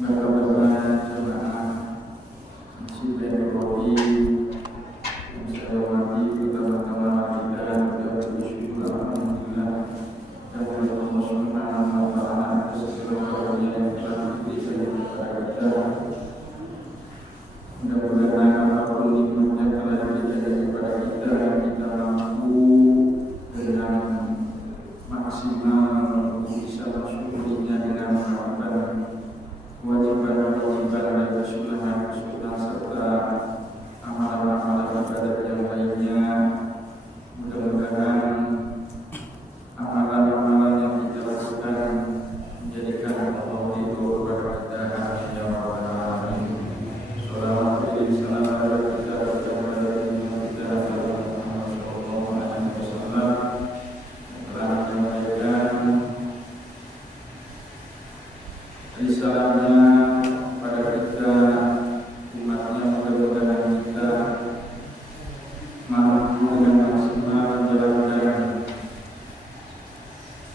Bapak-bapak jemaah Masjid Baitul yang saya hormati, pertama-tama kita bersyukur alhamdulillah dan Allah Subhanahu wa taala atas segala karunia yang telah diberikan kepada kita. Mudah-mudahan apapun nikmat yang telah diberikan kepada kita mampu dengan maksimal bisa mensyukurinya dengan melakukan kewajiban-kewajiban dan sunnah-sunnah serta amalan-amalan ibadat yang lainnya. Mudah-mudahan amalan-amalan yang kita lakukan menjadikan Allah ridho kepada kita ya rabbal alamin. Shalawat dan salam kepada kita Muhammad sallallahu alaihi wasallam telah menyampaikan risalahnya pada kita umatnya. Mudah-mudahan kita mampu dengan maksimal menjalankan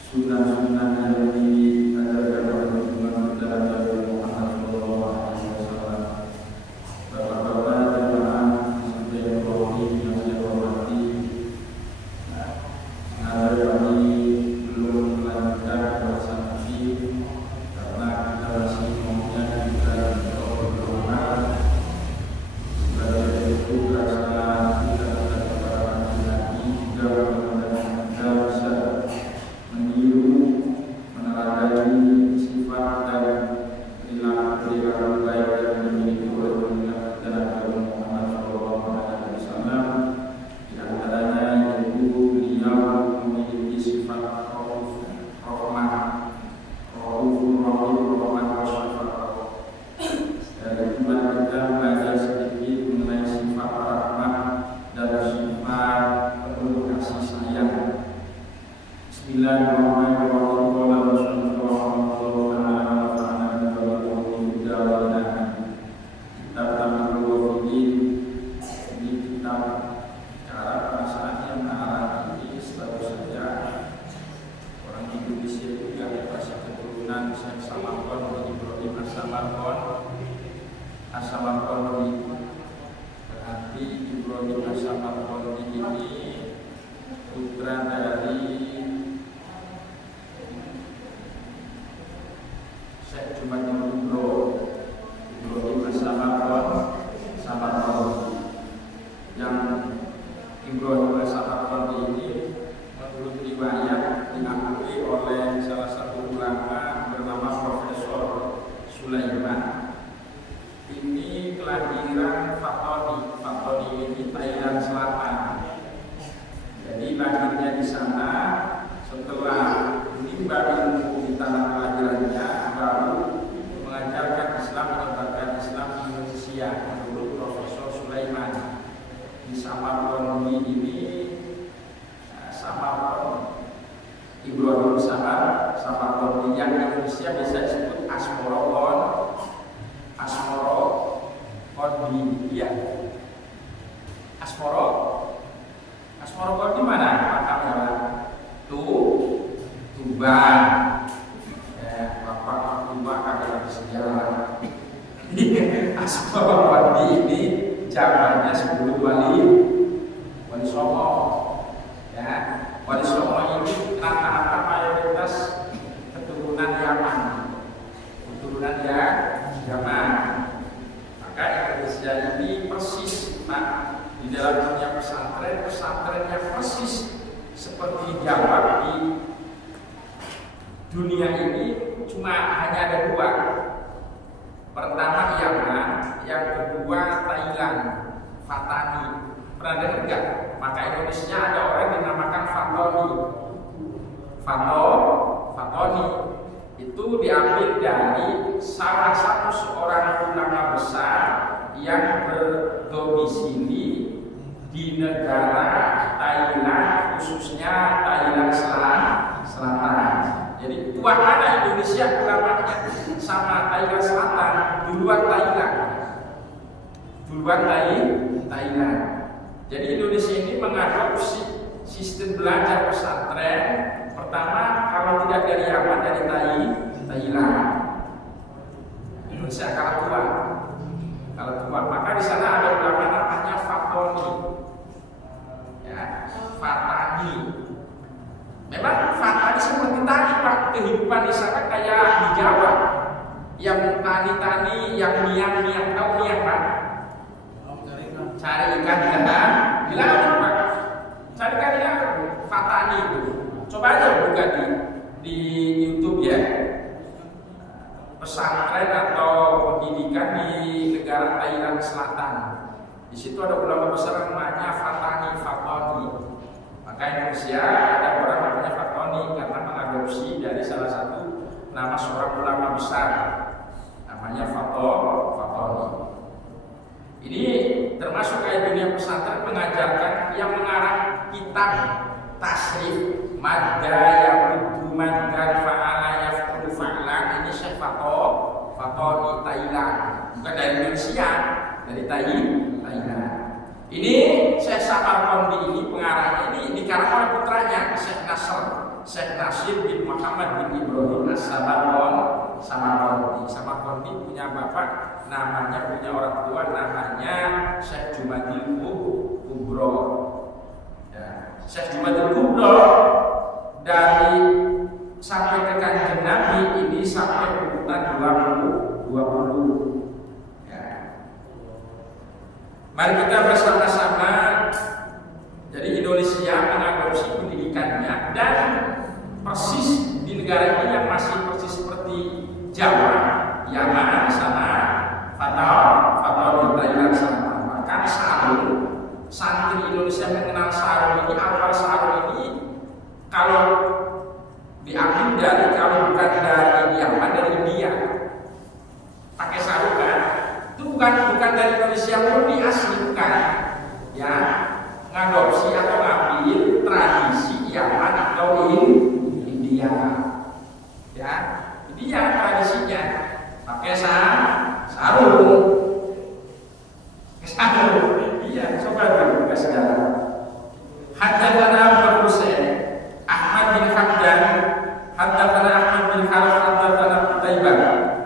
sunnah-sunnah yang diajarkan oleh Rasulullah kita Nabi Muhammad sallallahu alaihi wasallam. Bapak-bapak jemaah Masjid Baitul yang saya hormati, kami belum melanjutkan pembahasan ini karena kita masih maunya kita berdoa. Sebagai itu rasa kita tetap kepada lagi juga mudah-mudahan kita bisa meniru, meneladani sifat dan perilaku baik yang dimiliki oleh kita Nabi Muhammad SAW. Di antaranya yaitu beliau memiliki sifat rahmah, dari umat kita belajar sedikit mengenai sifat rahmat dan sifat penuh kasih sayang. Bismillahirrahmanirrahim. Qala Rasulullah sallallahu alaihi wasallam kitab Tamarul ini kitab cara perasaan yang mengarang ini selalu saja orang Indonesia itu yang kasih keturunan Syekh Samarqand Ibrahim As-Samarqand berarti Ibrahim As-Samarqand ini putra dari Syekh Jumat Ibrahim As-Samarqand yang Ibrahim As-Samarqand ini menurut riwayat diakui oleh salah satu ulama bernama Profesor Sulaiman. Ini kelahiran Fatoni ini Thailand Selatan. Jadi lahirnya di sana, setelah menimba ilmu di tanah kelahirannya baru mengajarkan Islam, menyebarkan Islam di Indonesia menurut Profesor Sulaiman. Di Samarqand ini Ibrahim Samarqand yang Indonesia bisa disebut Asmorokondi. Ya, Asmorokondi mana makamnya? Tuban. Ya, Bapak Tuban kagak sejarah. Asmorokondi ini zamannya sebelum Wali Songo. Ya, Wali Songo ini rata-rata mayoritas keturunan Yaman. Maka Indonesia ini persis, di dalam dunia pesantrennya persis seperti Jawa di dunia ini, cuma hanya ada dua. Pertama Yaman, yang kedua Thailand, Fatani. Pernah dengar enggak? Maka Indonesia ada orang yang dinamakan Fatoni. Itu diambil dari salah satu seorang ulama besar yang berdomisili di negara Thailand, khususnya Thailand Selatan. Jadi tuan ada Indonesia ulamanya sama Thailand Selatan, duluan Thailand. Jadi Indonesia ini mengadopsi sistem belajar pesantren. Pertama, kalau tidak dari Yaman, dari Thailand. Indonesia kalau tua. Maka di sana ada ulama namanya Fatoni, ya, Fatani. Memang Fatani seperti tadi Pak, kehidupan di sana kayak di Jawa, yang tani-tani, yang miang-miang, tahu miang Pak? Cari ikan di laut Pak, cari ikan di laut, Fatani itu. Coba aja buka di YouTube ya, pesantren atau pendidikan di negara Thailand Selatan. Di situ ada ulama besar namanya Fatoni. Maka Indonesia ada orang namanya Fatoni karena mengadopsi dari salah satu nama seorang ulama besar namanya Fatoni. Ini termasuk kayak dunia pesantren mengajarkan yang mengarang kitab tasrif madda yang madda fa'ala yaf'ulu fa'lan. Ini Syekh Fatoni Thailand, bukan dari Indonesia, dari Thailand. Ini Syekh Samarqandi ini pengarangnya, ini dikarang oleh putranya Syekh Nasir bin Muhammad bin Ibrahim Samarqandi. Samarqandi punya bapak namanya, punya orang tua namanya Syekh Jumadil Kubro. Ya, Syekh Jumadil Kubro dari sampai ke Kanjeng Nabi ini sampai urutan 20. Mari kita bersama-sama. Jadi Indonesia mengadopsi pendidikannya dan persis di negara ini yang masih persis seperti Jawa, Yaman sana, Fatoni Thailand sana. Bahkan sarung, santri Indonesia mengenal sarung ini, apa sarung ini kalau diambil dari, kalau bukan dari Yaman, dari India, pakai sarung kan? Itu bukan dari Indonesia murni asli, bukan ya, ngadopsi atau ngambil tradisi Yaman atau India ya, India tradisinya pakai sarung. Iya, coba dulu ke sejarah. Haddatsana Abu Husain Ahmad bin Hamdan, haddatsana Ahmad bin Harith, haddatsana Qutaibah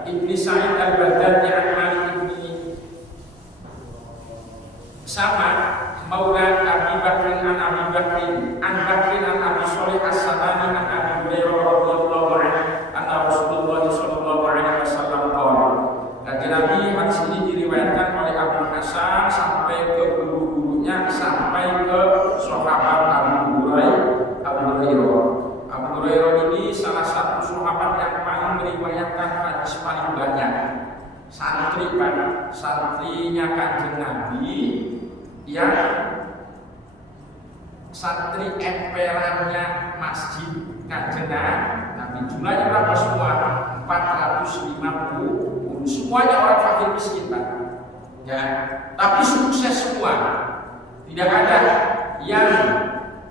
ibni Sa'id al-Baghdadi an Malik sama Maula Abi Bakrin an Abi Bakrin an Bakrin an Abi Sholih as-Samani an Abi Hurairah radhiyallahu anhu anna Rasulullah sallallahu alaihi wasallam qala. Kajian Nabi, hadis ini diriwayatkan oleh Abu Hasan sampai ke guru-gurunya, sampai ke sahabat Abu Hurairah. Abu Hurairah ini salah satu sahabat yang paling meriwayatkan hadis paling banyak. Santrinya Kanjeng Nabi, yang santri emperannya Masjid Kanjeng Nabi. Jumlahnya berapa semua? 450. Semuanya orang fakir miskin Pak. Ya, tapi sukses semua. Tidak ada yang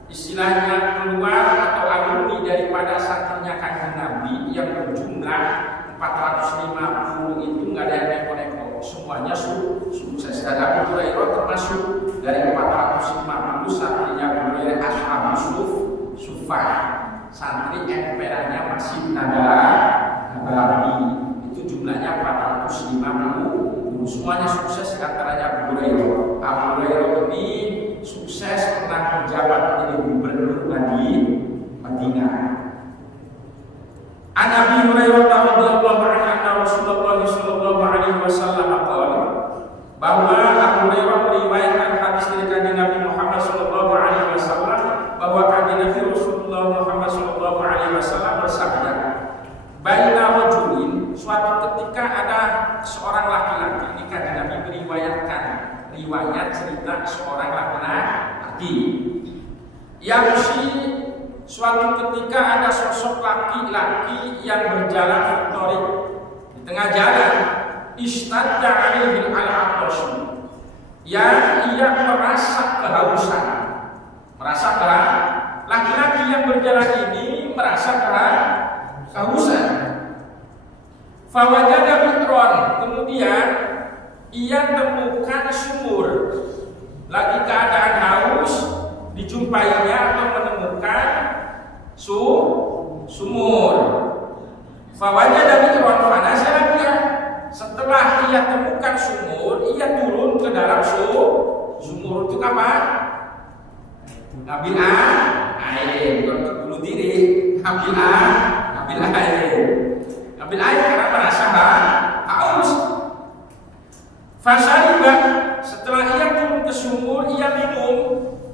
istilahnya keluar atau alumni daripada santrinya Kanjeng Nabi yang berjumlah 450 itu nggak ada yang neko-neko. Semuanya sukses. Dan Abu Hurairah termasuk dari 450 santrinya Abu Hurairah Ashabus Suffah, santri emperannya Masjid Nabawi. Itu jumlahnya 450. Semuanya sukses, antaranya Abu Hurairah. Abu Hurairah ini sukses pernah menjabat menjadi gubernur Madinah. An Abi Hurairah radhiyallahu anhu anna Rasulullah sallallahu alaihi wasallam qala, bahwa Abu Hurairah meriwayatkan hadis dari Kanjeng Nabi Muhammad sallallahu alaihi wasallam bahwa Kanjeng Nabi Rasulullah Muhammad sallallahu alaihi wasallam bersabda, baina rajulin, suatu ketika ada seorang laki-laki. Ini Kanjeng Nabi meriwayatkan riwayat cerita seorang laki-laki yang suatu ketika ada sosok laki-laki yang berjalan fiktorik di tengah jalan, istadda alaihi al-'atash, yang ia merasa kehausan. Laki-laki yang berjalan ini merasa kehausan. Fawajada bitron, kemudian ia temukan sumur. Lagi keadaan haus, dijumpainya atau menemukan sumur. Fawajada bitron fanazala biha, setelah ia temukan sumur, ia turun ke dalam sumur. Untuk apa? Ngambil air, bukan untuk bunuh diri. Ngambil air. Ngambil air karena merasa haus. Fasariba, setelah ia turun ke sumur, ia minum.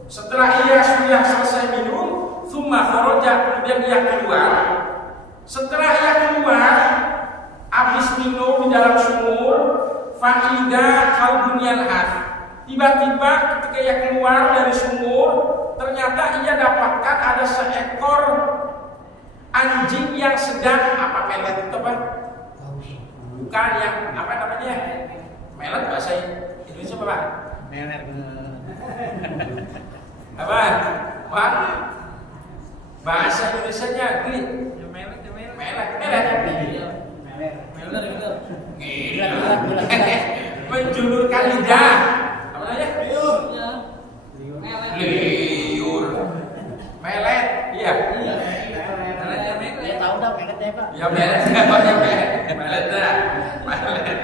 Setelah ia sudah selesai minum, tsumma kharaja, kemudian ia keluar. Setelah ia keluar, habis minum di dalam sumur, fa'idha kalbun yalhaf. Tiba-tiba ketika ia keluar dari sumur, ternyata ia dapatkan ada seekor anjing yang sedang apa, melet itu apa? Bukan yang apa namanya? Melet bahasa Indonesia apa? Melet. Apa? Pak? Bahasa Indonesianya Grit. Melet. Menjulurkan lidah. Apa namanya? Liur. Melet. Iya. Ya tahu dah meletnya Pak. Ya melet. Melet dah. Melet.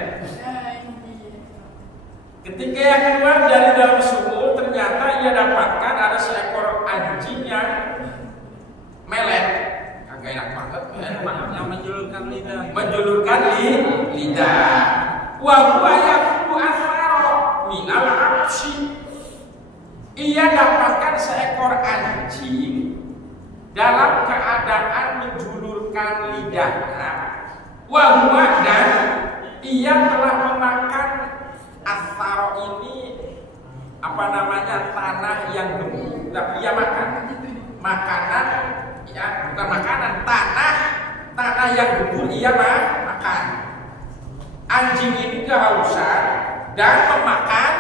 Ketika ia keluar dari dalam sumur, ternyata ia dapatkan ada seekor anjing yang melet. Kagak enak banget. Yang menjulurkan lidah. Menjulurkan lidah. Wa huwa yaqulu atharo minal absi. Ia dapatkan seekor anjing dalam keadaan menjulurkan lidahnya. Wa huwa, dan ia telah memakan atharo ini apa namanya, tanah yang gembur. Tapi ia makan makanan, ya bukan makanan, tanah yang gembur ia makan. Anjing ini kehausan dan memakan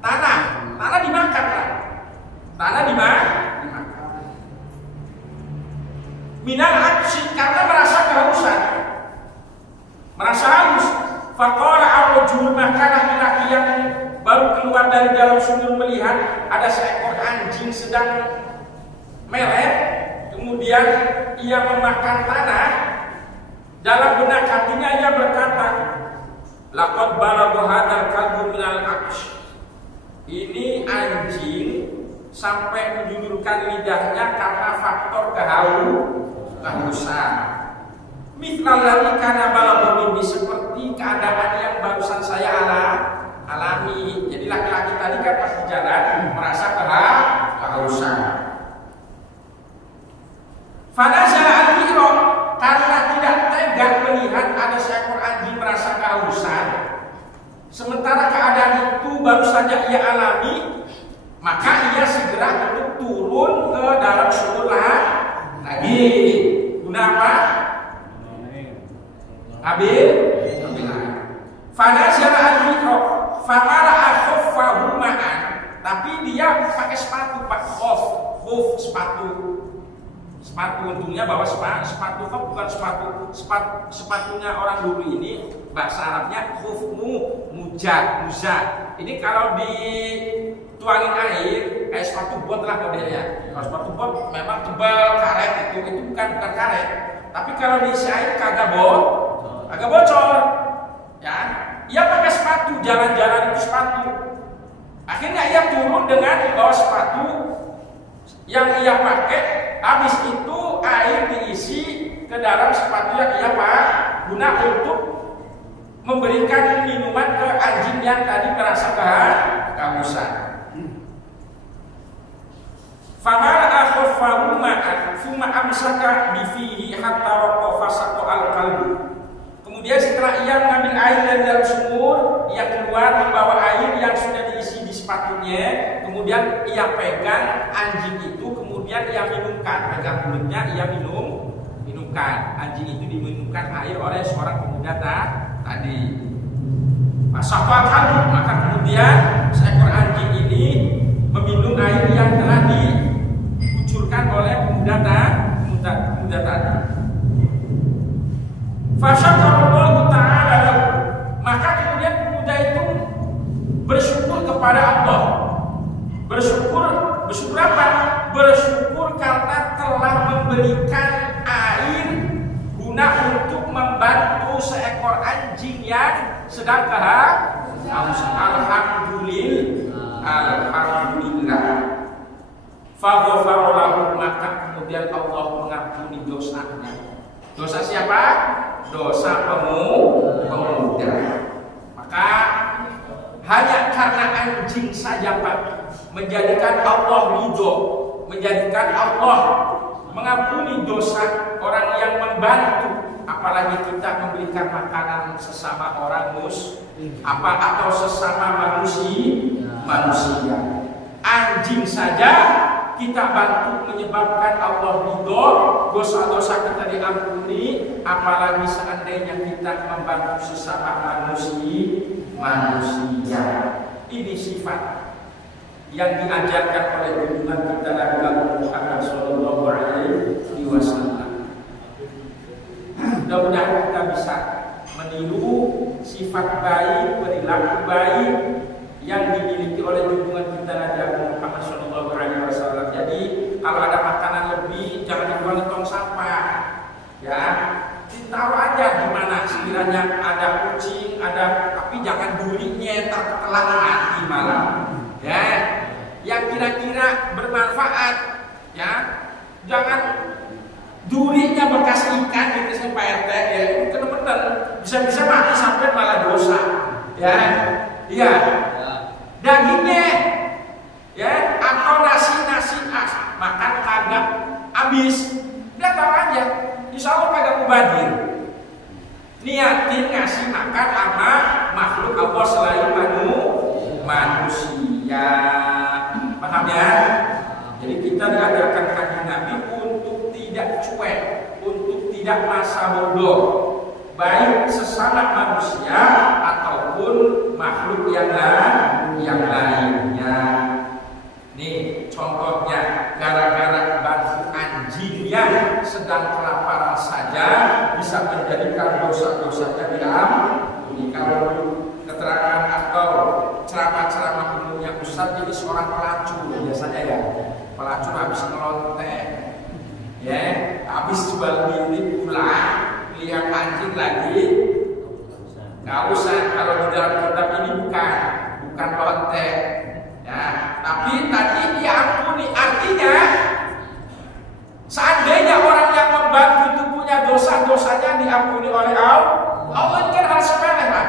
tanah dimakan kan? Tanah dimakan. Minal absi, karena merasa kehausan, merasa haus. Faqala ar-rajul, maka laki-laki yang baru keluar dari dalam sumur melihat ada seekor anjing sedang melet, kemudian ia memakan tanah. Dalam benak hatinya ia berkata, laqad balagha hadzal kalbu minal abs. Ini anjing sampai menjulurkan lidahnya karena faktor kehausan. Mitlalani karena balagha ini, seperti keadaan yang barusan saya alami. Jadi laki-laki tadi kan pas di jalan merasa kehausan. Fanazala al-mi'rab, karena tidak tega melihat ada seekor anjing merasa kehausan, sementara keadaan itu baru saja ia alami, maka ia segera untuk turun ke dalam sumur lagi. Guna apa? Ambil air. Fanazala al-mi'rab, famala akhaffahu ma'an, tapi dia pakai sepatu, Pak. Khuf sepatu, untungnya bawa sepatu kan bukan sepatunya orang dulu ini, bahasa Arabnya khufmu muza. Ini kalau dituangin air kayak sepatu bot lah modelnya. Kalau sepatu bot memang tebal karet, itu bukan karet. Tapi kalau diisi air kagak bocor. Ya, ia pakai sepatu, jalan-jalan itu sepatu. Akhirnya ia turun dengan membawa sepatu yang ia pakai. Habis itu air diisi ke dalam sepatu yang ia pakai, guna untuk memberikan minuman ke anjing yang tadi merasa kehausan. Famala akhaffahu ma'an thumma amsaka bi fihi hatta raqa fasaqo al-qalbu. Kemudian setelah ia mengambil air dari dalam sumur, ia keluar membawa air yang sudah diisi di sepatunya. Kemudian ia pegang anjing itu, kemudian ia minumkan, pegang mulutnya, ia minumkan. Anjing itu diminumkan air oleh seorang pemuda tadi. Fasaqal qalbu, maka kemudian seekor anjing ini meminum air yang telah dikucurkan oleh pemuda tadi. Fasyakarallahu ta'ala, maka kemudian pemuda itu bersyukur kepada Allah. Bersyukur apa? Bersyukur karena telah memberikan air guna untuk membantu seekor anjing anjing yang sedang kehausan. Alhamdulillah. Faghfara lahu, maka kemudian Allah mengampuni dosanya. Dosa siapa? Dosa pemuda. Maka hanya karena anjing saja Pak menjadikan Allah ridho, menjadikan Allah mengampuni dosa orang yang membantu, apalagi kita memberikan makanan sesama orang atau sesama manusia. Anjing saja kita bantu menyebabkan Allah ridho, dosa-dosa kita diampuni, apalagi seandainya kita membantu sesama manusia. Ini sifat yang diajarkan oleh junjungan kita Nabi Muhammad sallallahu alaihi wasallam. Mudah-mudahan kita bisa meniru sifat baik, perilaku baik yang dimiliki oleh junjungan kita Nabi Muhammad sallallahu alaihi wasallam. Jadi kalau ada makanan lebih jangan dibuang di tong sampah. Ya, ditaruh aja di mana sekiranya ada kucing, tapi jangan durinya tertelan mati malam. Ya, yang kira-kira bermanfaat, ya, jangan durinya bekas ikan gitu Pak RT, ya, itu benar-benar bisa mati sampai malah dosa, ya, iya, dagingnya, ya, atau nasi makan kagak habis, dia tahu aja, insya Allah kagak mubadir. Niatin ngasih makan sama makhluk Allah selain manusia, paham ya? Jadi kita diajarkan kanjeng Nabi untuk tidak cuek, untuk tidak masa bodoh, baik sesama manusia ataupun makhluk yang lainnya. Nih contohnya, gara-gara bantu anjing yang sedang kelaparan saja bisa menjadikan dosa-dosanya diampuni. Kalau keterangan atau ceramah-ceramah umumnya Ustaz jadi seorang pelacur biasanya, ya, pelacur habis ngelontek, ya, habis jual beli pulang, lihat anjing lagi, nggak usah. Kalau di dalam kitab ini bukan lontek, ya, tapi tadi diampuni. Artinya seandainya orang yang membantu itu punya dosa-dosanya diampuni oleh Allah. Allah kan hal sepele, Pak.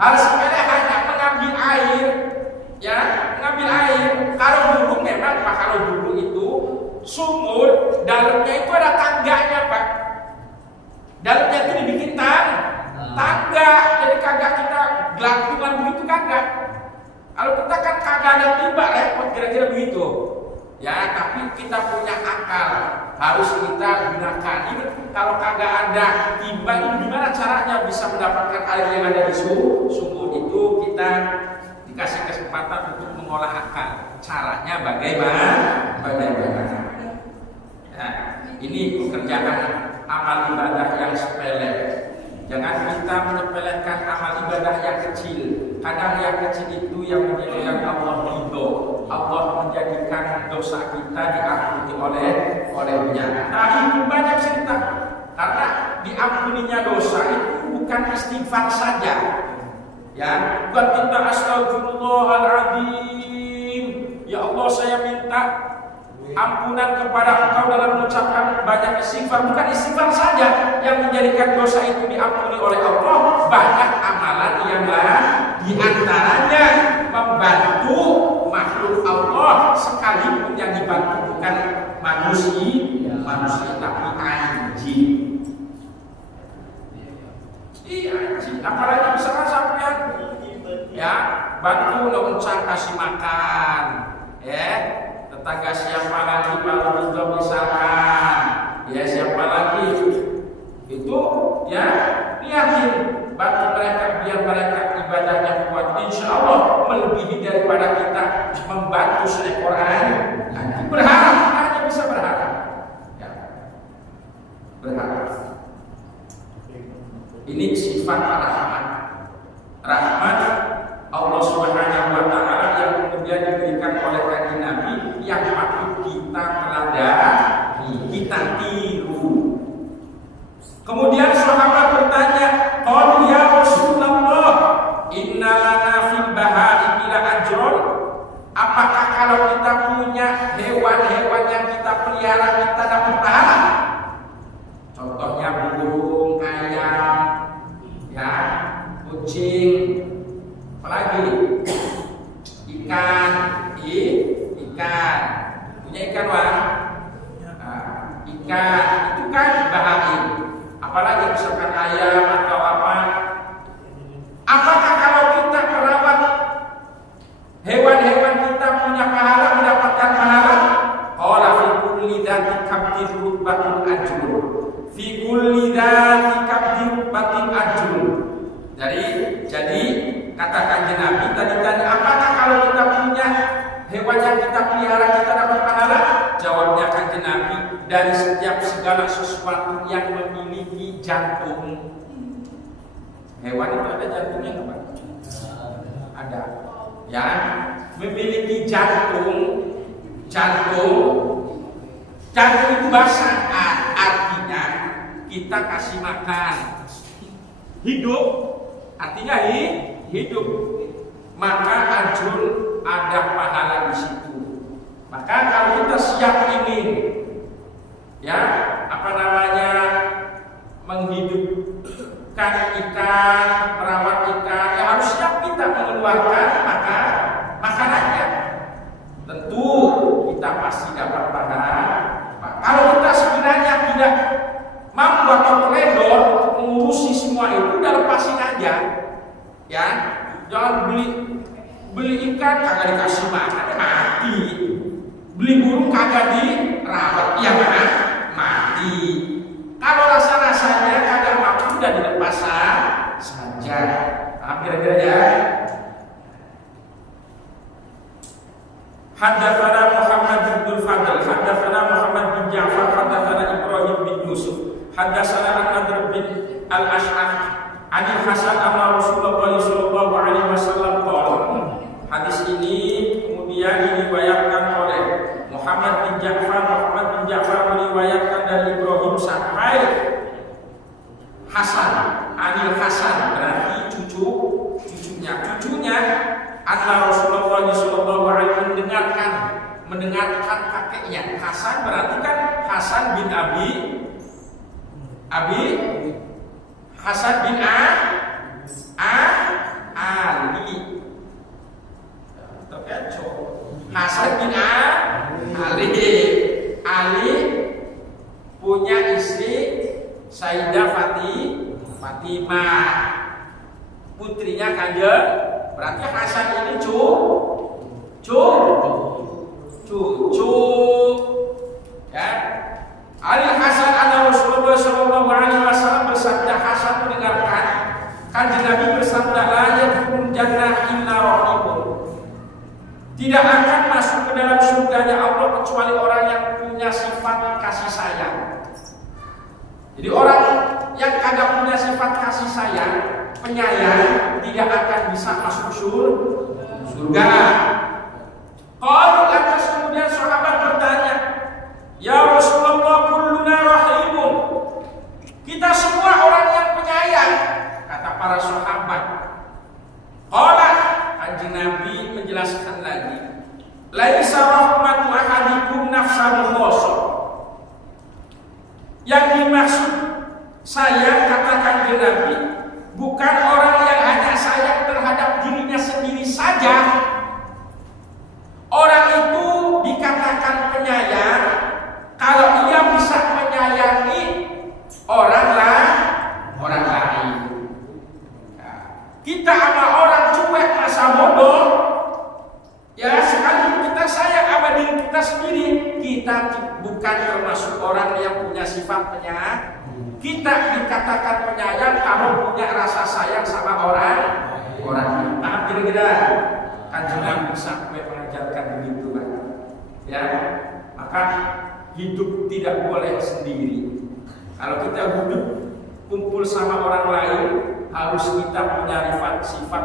Hal sepele hanya mengambil air, ya, mengambil air. Kalau dulu memang Pak, kalau dulu itu sumur dalamnya itu ada tangganya Pak. Dalamnya itu dibikin tangga, jadi kagak kita gelantungan begitu kagak. Kalau kita kan kagak ada timba, repot kira-kira begitu. Ya, tapi kita punya akal, harus kita gunakan. Ini kalau kagak ada timba, ini gimana caranya bisa mendapatkan air yang ada di sumur itu? Kita dikasih kesempatan untuk mengolah akal. Caranya bagaimana? Ya, ini pekerjaan amal ibadah yang sepele. Jangan kita menyepelekan amal ibadah yang kecil. Kadang yang kecil itu yang menjadikan Allah ridho. Allah menjadikan dosa kita diampuni olehnya. Nah, itu banyak cerita. Karena diampuninya dosa itu bukan istighfar saja. Ya, bukan kita astagfirullahaladzim, ya Allah saya minta ampunan kepada Engkau dalam mengucapkan banyak istighfar. Bukan istighfar saja yang menjadikan dosa itu diampuni oleh Allah. Banyak amalan yang lain, diantaranya membantu makhluk Allah, sekalipun yang dibantu bukan manusia tapi anjing. Anjing, apalagi misalkan sampean, ya, bantu loncang kasih makan, ya. Tetangga siapa lagi kalau itu misalkan, ya, siapa lagi itu, ya, lihatin bantu mereka biar mereka ibadahnya kuat. Insya Allah melebihi daripada kita membantu seekor anjing. Berharap, hanya bisa berharap, ya, berharap. Ini sifat rahmat Allah Subhanahu wa taala yang kemudian diberikan oleh kanjeng Nabi, yang patut kita teladani, kita tiru. Kemudian sahabat bertanya, "Qul ya kucing, apalagi ikan, ikan, punya ikan wah, ikan itu kan bahagia. Apalagi misalkan ayam atau apa. Apakah kalau kita merawat hewan-hewan kita punya pahala, mendapatkan pahala? Qala fi kulli dzati kabdin rutbatin ajrun. Fi kulli dzati kabdin rutbatin ajrun. Jadi kata Kanjeng Nabi tadi apakah kalau kita punya hewan yang kita pelihara kita dapat pahala? Jawabnya Kanjeng Nabi, dari setiap segala sesuatu yang memiliki jantung. Hewan itu ada jantungnya nggak, Pak? Ada. Ya, memiliki jantung itu basah, artinya kita kasih makan, hidup, artinya hidup, maka ajrun ada pahala di situ. Maka kalau kita siap ingin, ya menghidupkan ikan, merawat ikan, ya harus siap kita mengeluarkan makanannya. Tentu kita pasti dapat pahala. Kalau kita sebenarnya tidak mampu atau teledor untuk mengurusi semua itu, udah lepasin aja, ya. Jangan beli ikan kagak dikasih makan, mati. Beli burung kagak dirawat, ya mati. Kalau rasa-rasanya kagak mampu, udah dilepas saja. Kira-kira ya. Haddatsana Muhammad bin Fadl, haddatsana Muhammad bin Ja'far, haddatsana Ibrahim bin Yusuf, haddatsana An-Nadr bin Al-Ash'af, Anil Hasan anna Rasulullah sallallahu alaihi wasallam qala. Hadis ini kemudian diriwayatkan oleh Muhammad bin Ja'far meriwayatkan dari Ibrahim sampai Hasan, Anil Hasan berarti cucunya anna Rasulullah sallallahu alaihi mendengarkan kakeknya. Hasan berarti kan Hasan bin Hasan bin Ali. Terkecoh. Hasan bin Ali punya istri Sayyidah Fatimah, putrinya Kanjeng. Berarti Hasan ini cucu, ya. Ali Hasan anna Rasulullah sallallahu alaihi wasallam bersabda, Hasan mendengarkan Kanjeng Nabi bersabda, la yadkhulul jannah illa rahibun. Tidak akan masuk ke dalam surganya Allah kecuali orang yang punya sifat kasih sayang. Jadi orang yang kagak punya sifat kasih sayang, penyayang, tidak akan bisa masuk surga. Kalau lantas kemudian sahabat bertanya, ya Rasulullah, kulluna rahimun. Kita semua orang yang penyayang, kata para sahabat. Qala, Kanjeng Nabi menjelaskan lagi, laisa rahmatu ahadikum nafsahu khassa. Yang dimaksud sayang, kata Kanjeng Nabi, bukan orang yang hanya sayang terhadap dirinya sendiri saja. Orang itu dikatakan penyayang kalau ia bisa menyayangi orang lain. Kita sama orang cuek, masa bodoh, ya sekali kita sayang sama diri kita sendiri, kita bukan termasuk orang yang punya sifat penyayang. Kita dikatakan penyayang kalau punya rasa sayang sama orang. Nah, kira-kira Kanjeng Nabi sampai mengajarkan begitu, Pak. Ya, maka hidup tidak boleh sendiri. Kalau kita hidup kumpul sama orang lain, harus kita punya sifat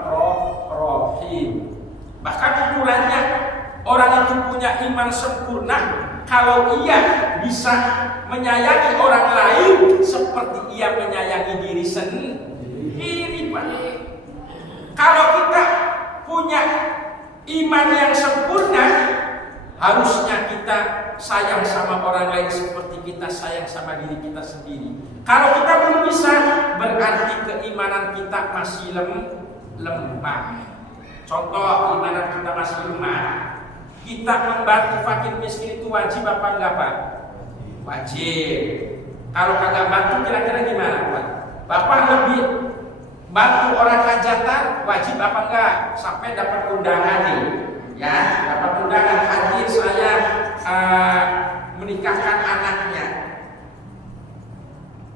rohim. Bahkan ukurannya, orang itu punya iman sempurna kalau ia bisa menyayangi orang lain seperti ia menyayangi diri sendiri, Pak. Kalau kita punya iman yang sempurna, harusnya kita sayang sama orang lain seperti kita sayang sama diri kita sendiri. Kalau kita belum bisa, berarti keimanan kita masih lemah. Contoh, keimanan kita masih lemah. Kita membantu fakir miskin itu wajib apa enggak, Pak? Wajib. Kalau kagak bantu kira-kira gimana, Pak? Bapak lebih bantu orang hajatan wajib apa enggak? Sampai dapat undangan nih. Ya, dapat undangan hadir saya menikahkan anaknya.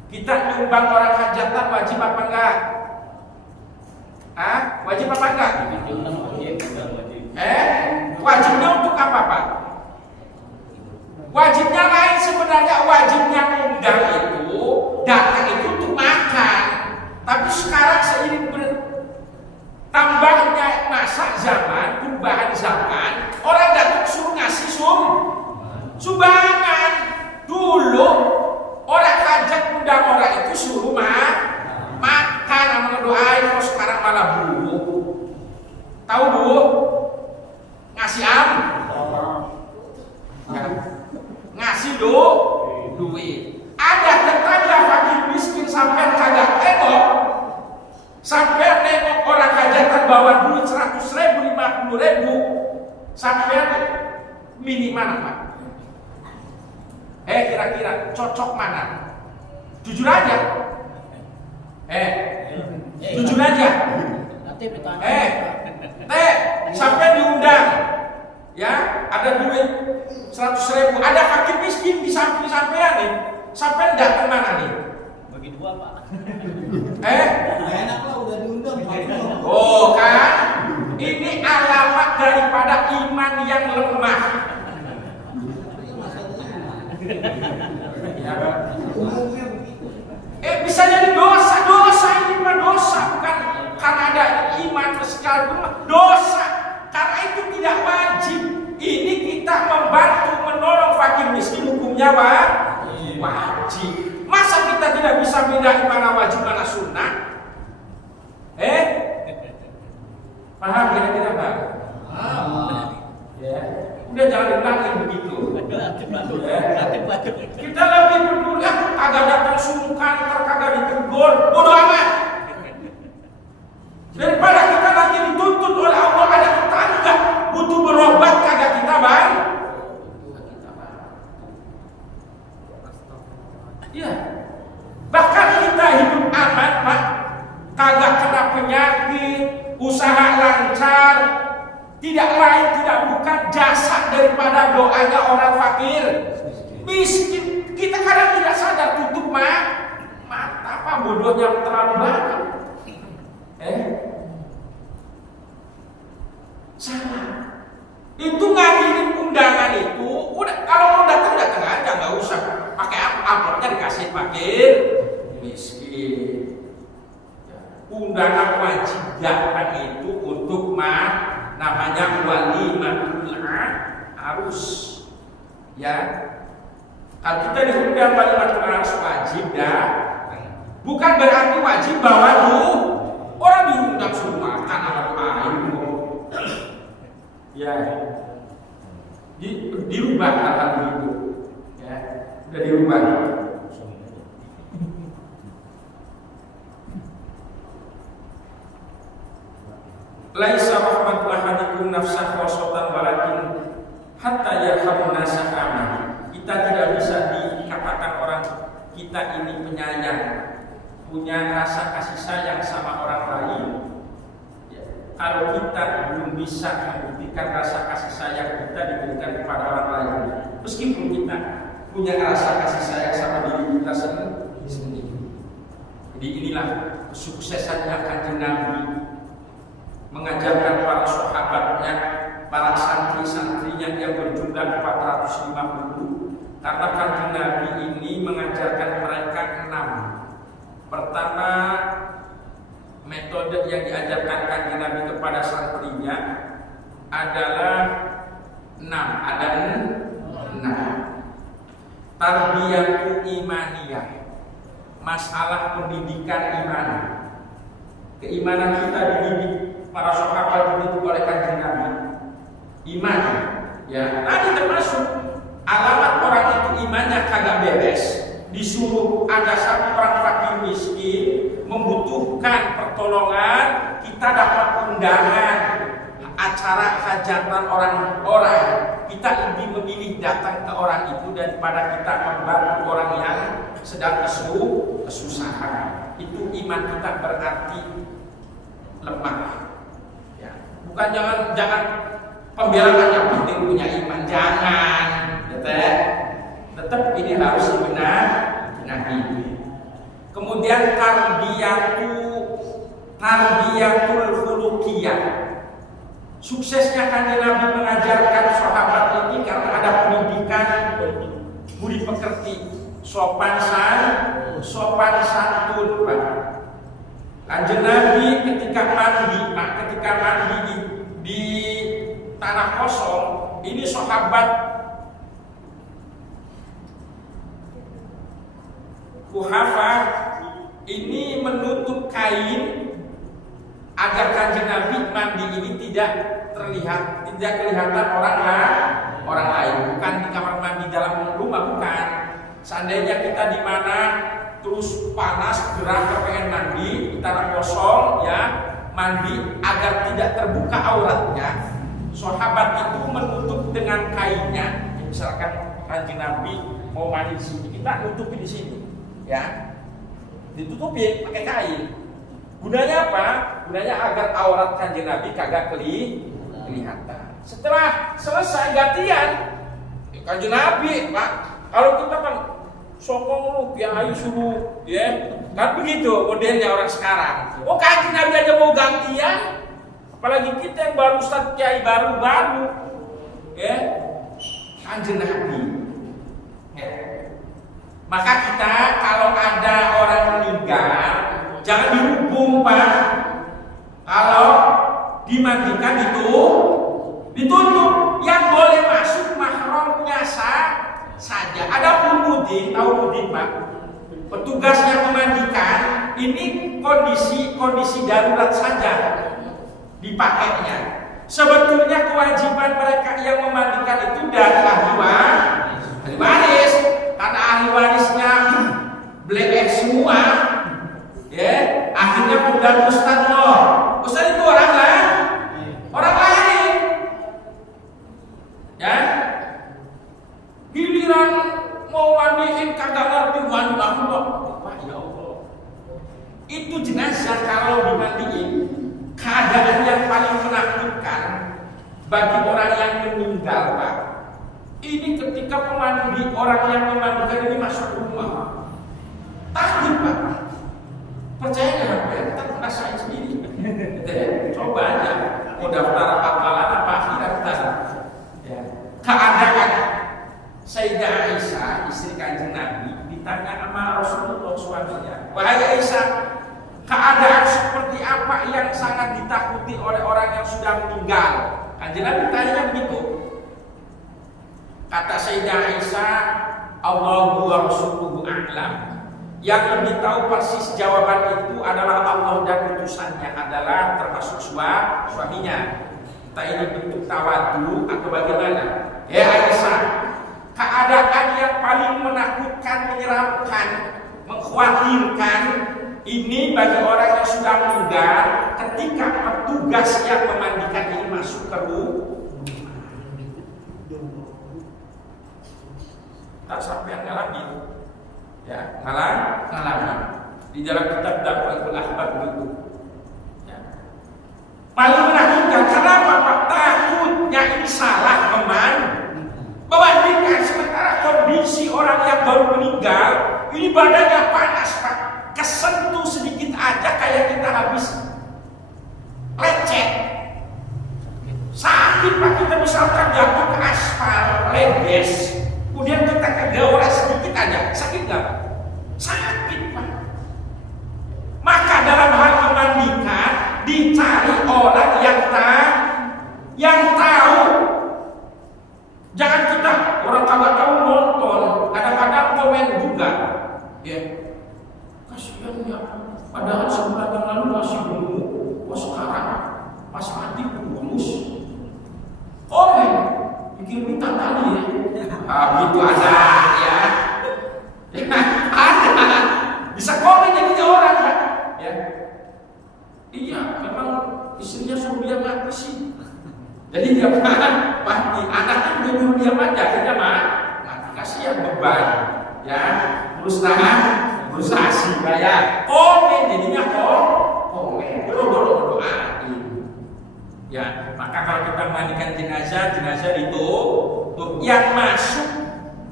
Kita nyumbang orang hajatan wajib apa enggak? Wajib apa enggak? Wajibnya untuk apa, Pak? Wajibnya lain sebenarnya. Wajibnya undang itu, datang itu untuk makan. Tapi sekarang seiring bertambahnya masa zaman, perubahan zaman, orang datang suruh ngasih sumbangan. Dulu orang hajat undang orang itu suruh makan sama ngedoain. Kalau sekarang malah Bu. Tahu Bu? Ngasih ya. Ngasih duit. Ada tetangga fakir miskin sampai kagak tengok. Sampai nengok orang hajatan bawa duit 100.000, 50.000. Sampai milih mana, Pak? Kira-kira cocok mana? Jujur aja. Jujur aja. Sampai diundang. Ya, ada duit 100.000, ada fakir miskin di samping sampean nih. Sampean datang mana nih? Bagi dua, Pak. Enak lah udah diundang. Oh kan? Ini alamat daripada iman yang lemah. Bisa jadi dosa ini mah dosa, bukan karena ada iman sekaligus dosa, karena itu tidak wajib. Ini kita membantu menolong fakir miskin, hukumnya wajib. Masa kita tidak bisa bedain mana wajib mana sunnah? Paham kira-kira, Pak? Ya. Udah jangan dibilangin begitu. Kita lebih peduli, kagak datang sungkan, kagak ditegur, bodoh amat. Daripada kita nanti dituntut oleh Allah, ada tetangga butuh berobat, kagak kita bang. Iya. Bahkan kita hidup aman, Pak. Kagak kena penyakit, usaha lancar. Tidak lain, tidak bukan jasa daripada doanya orang fakir miskin. Kita kadang tidak sadar, tutup mata, apa bodohnya terlalu banyak. Salah. Itu ngadirin undangan itu, udah kalau mau datang aja, nggak usah pakai amplopnya dikasih fakir miskin. Undangan wajib datang itu untuk namanya walimatul arus. Ya, kalau kita diundang walimatul arus wajib bukan berarti wajib bawa orang diundang suruh makan atau air. Ya, dirubah hal itu. Ya, udah dirubah. Laisa rahmatul ahadikum nafsah khosatan walakin hatta yarhamun nasa kama. Kita tidak bisa dikatakan orang kita ini penyayang, punya rasa kasih sayang sama orang lain. Ya, kalau kita belum bisa membuktikan rasa kasih sayang kita diberikan kepada orang lain, meskipun kita punya rasa kasih sayang sama diri kita sendiri. Jadi inilah kesuksesannya Kanjeng Nabi mengajarkan para sahabatnya, para santri-santrinya yang berjumlah 450. Karena Kanjeng Nabi ini mengajarkan mereka 6. Pertama, metode yang diajarkan Kanjeng Nabi kepada santrinya adalah 6. Ada 6. Tarbiyatu imaniyah, masalah pendidikan iman. Keimanan kita dididik, para sahabat dididik oleh Kanjeng Nabi. Iman, ya tadi termasuk alamat orang itu imannya kagak beres, disuruh ada satu orang fakir miskin membutuhkan pertolongan, kita dapat undangan acara hajatan orang-orang, kita lebih memilih datang ke orang itu daripada kita membantu orang yang sedang kesusahan. Itu iman kita berarti lemah. Ya. Bukan jangan pembelaan yang penting punya iman, jangan. Tetap ini harus benar-benar. Kemudian tarbiyatul khuluqiyah. Suksesnya Kanjeng Nabi mengajarkan sahabat ini karena ada pendidikan budi pekerti, sopan santun. Kanjeng Nabi ketika mandi di tanah kosong, ini sahabat Kuhafah ini menutup kain agar Kanjeng Nabi mandi ini tidak kelihatan orang lain. Bukan di kamar mandi dalam rumah, bukan. Seandainya kita di mana terus panas, gerah, kepengen mandi di tanah kosong, ya mandi agar tidak terbuka auratnya. Sahabat itu menutup dengan kainnya. Misalkan Kanjeng Nabi mau mandi di sini, kita nutupi di sini, ya, ditutupi pakai kain. Gunanya apa? Gunanya agar aurat Kanjeng Nabi kagak kelihatan. Setelah selesai gantian, Kanjeng Nabi, Pak, kalau kita kan songong lu, yang ayu suruh, ya, kan begitu modelnya orang sekarang. Oh, Kanjeng Nabi aja mau gantian, apalagi kita yang baru Ustaz Kiai baru, ya, Kanjeng Nabi. Ya. Maka kita kalau ada orang meninggal, jangan dihubung, Pak. Kalau dimandikan ditutup. Yang boleh masuk mahramnya saja. Ada mudin, tahu mudin, Pak? Petugas yang memandikan, ini kondisi darurat saja dipakainya. Sebetulnya kewajiban mereka yang memandikan itu dari ahli waris. Karena ahli warisnya black semua, ya, akhirnya bukan ustaz loh. Ustaz itu orang lain, ya. Giliran mau mandiin kagak ngerti mandi Allah. Ya Allah. Itu jenazah kalau dimandiin, keadaan yang paling menakutkan bagi orang yang meninggal, Pak. Ini ketika orang yang memandikan ini masuk rumah, takut, Pak. Percaya nggak? Kita rasain sendiri. Coba aja. Mau daftar amalan apa akhirat kita. Ya. Keadaan Sayyidah Aisyah, istri Kanjeng Nabi, ditanya sama Rasulullah suaminya, wahai Aisyah, keadaan seperti apa yang sangat ditakuti oleh orang yang sudah meninggal? Kanjeng Nabi tanya begitu. Kata Sayyidah Aisyah, Allahu wa Rasuluhu a'lam. Yang lebih tahu persis jawaban itu adalah Allah dan utusannya, adalah termasuk suaminya. Entah ini bentuk tawadu atau bagaimana. Ya Aisyah, keadaan yang paling menakutkan, menyeramkan, mengkhawatirkan ini bagi orang yang sudah meninggal ketika petugas yang memandikan ini masuk ke rumah. Tak sampai lagi, ya, ngalamin di dalam kitab Dakwahul Ahbab itu. Ya. Paling menakutkan, kenapa Pak? Takutnya ini salah memandikan, sementara kondisi orang yang baru meninggal ini badannya panas, Pak. Kesentuh sedikit aja kayak kita habis lecet, sakit, Pak. Kita misalkan jatuh ke aspal, ledes, kemudian kita kegaoran sedikit aja, sakit nggak? Sakit, Pak. Maka dalam hal Iya, memang istrinya suruh dia mati sih. Jadi dia mati, anaknya juga nyuruh dia mati, akhirnya mati. Kasihan beban, ya. Frustasi, kayak komen jadinya komen. Doain. Ya, maka kalau kita mandikan jenazah itu tuh yang masuk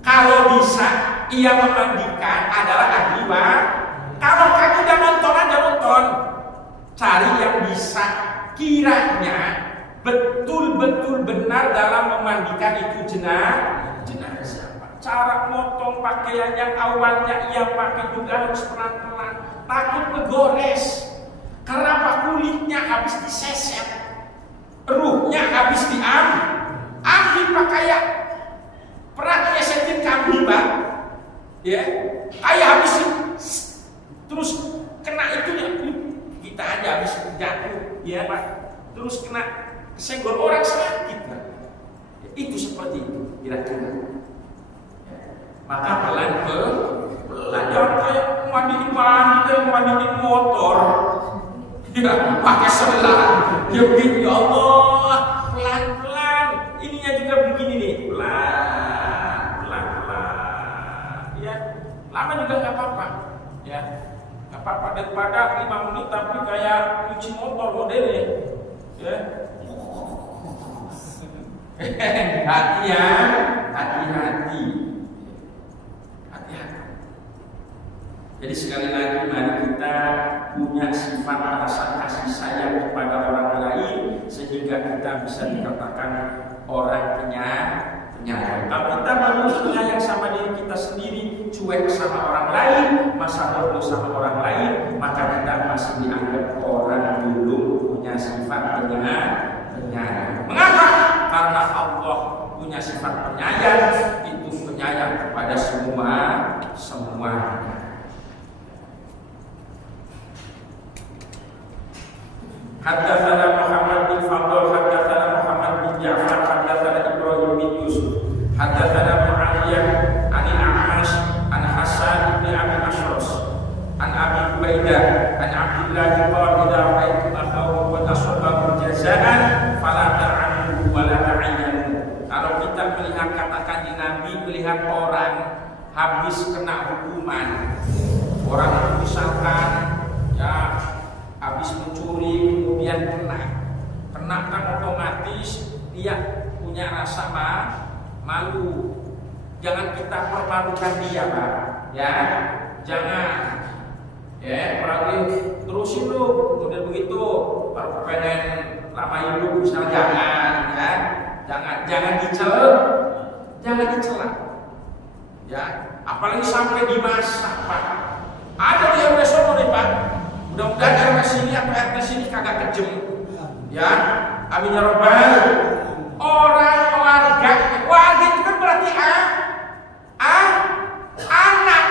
kalau bisa ia memandikan adalah ahli Kalau kamu udah nonton, cari yang bisa kiranya betul-betul benar dalam memandikan itu jenazah. Cara motong pakaian yang awalnya ia pakai juga harus pelan-pelan, takut ngegores. Karena apa? Kulitnya habis diseset, ruhnya habis ambil pakaian. Pernah nyesetin kambing, Pak? Ya, kayak habis terus kena itunya, kita aja habis jatuh, ya Pak. Terus kena senggol orang sakit, Pak. Ya, itu seperti itu kira-kira. Ya. Maka pelan-pelan, jangan kayak mandiin motor, ya pakai selang, ya begitu, ya Allah, pelan-pelan. Ininya juga begini nih, pelan-pelan, ya. Lama juga nggak apa-apa, ya. Nggak apa-apa, daripada 5 menit tapi kayak cuci motor modelnya, ya. Hati-hati. Jadi sekali lagi mari kita punya sifat rasa kasih sayang kepada orang lain sehingga kita bisa dikatakan orang penyayang. Kalau kita baru penyayang sama diri kita sendiri, cuek sama orang lain, masa lalu sama orang lain, maka kita masih dianggap orang belum punya sifat penyayang. Mengapa? Karena Allah punya sifat penyayang, itu penyayang kepada semuanya. Haddatsana Muhammad bin Fadl, haddatsana Muhammad bin Ja'far, haddatsana Ibrahim bin Yusuf, haddatsana Mu'awiyah an A'mash an Hasan bin Abi Ashras an Abi Ubaidah an Abdullah bin Idza ra'aytum akhahu qad asabahu jazaan fala ta'anu wa la ta'ayyanu. Kalau kita melihat, katakan di Nabi melihat orang habis kena hukuman, orang misalkan ya habis mencuri kemudian kena kan otomatis dia punya rasa malu. Jangan kita permalukan dia, Pak. Ya, jangan. Ya, apalagi terusin lu, kemudian begitu kalau pengen lama hidup misal jangan, ya. Jangan dicela. Ya, apalagi sampai dimasak, Pak. Ada di RW sono nih, Pak. Mudah-mudahan RW sini atau RT sini kagak kejem, ya. Amin ya robbal. Orang warga itu kan berarti anak.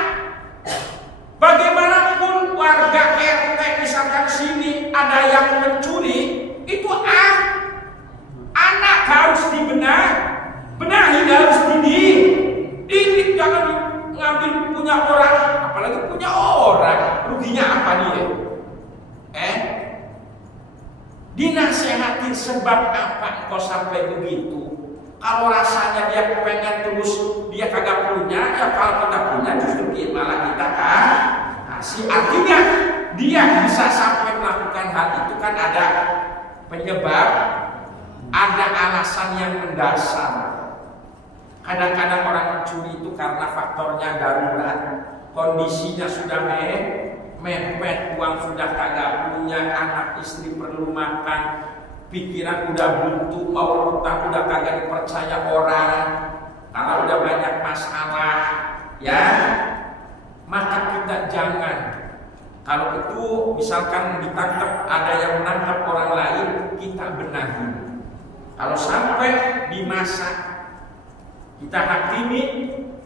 Bagaimanapun warga RT misalkan sini ada yang mencuri, itu anak harus benahi, harus dididik, jangan ngambil punya orang, apalagi punya orang, ruginya apa dia? Dinasehatin sebab apa kau sampai begitu? Kalau rasanya dia pengen terus dia kagak punya, ya kalau kita punya justru malah kita kasih. Artinya dia bisa sampai melakukan hal itu kan ada penyebab, ada alasan yang mendasar. Kadang-kadang orang mencuri itu karena faktornya darurat, kondisinya sudah mepet, uang sudah kagak punya, anak istri perlu makan, pikiran udah buntu, mau utang udah kagak dipercaya orang, karena udah banyak masalah, ya. Maka kita jangan, kalau itu misalkan ditangkap, ada yang menangkap orang lain, kita benahi. Kalau sampai di masa kita hakimi,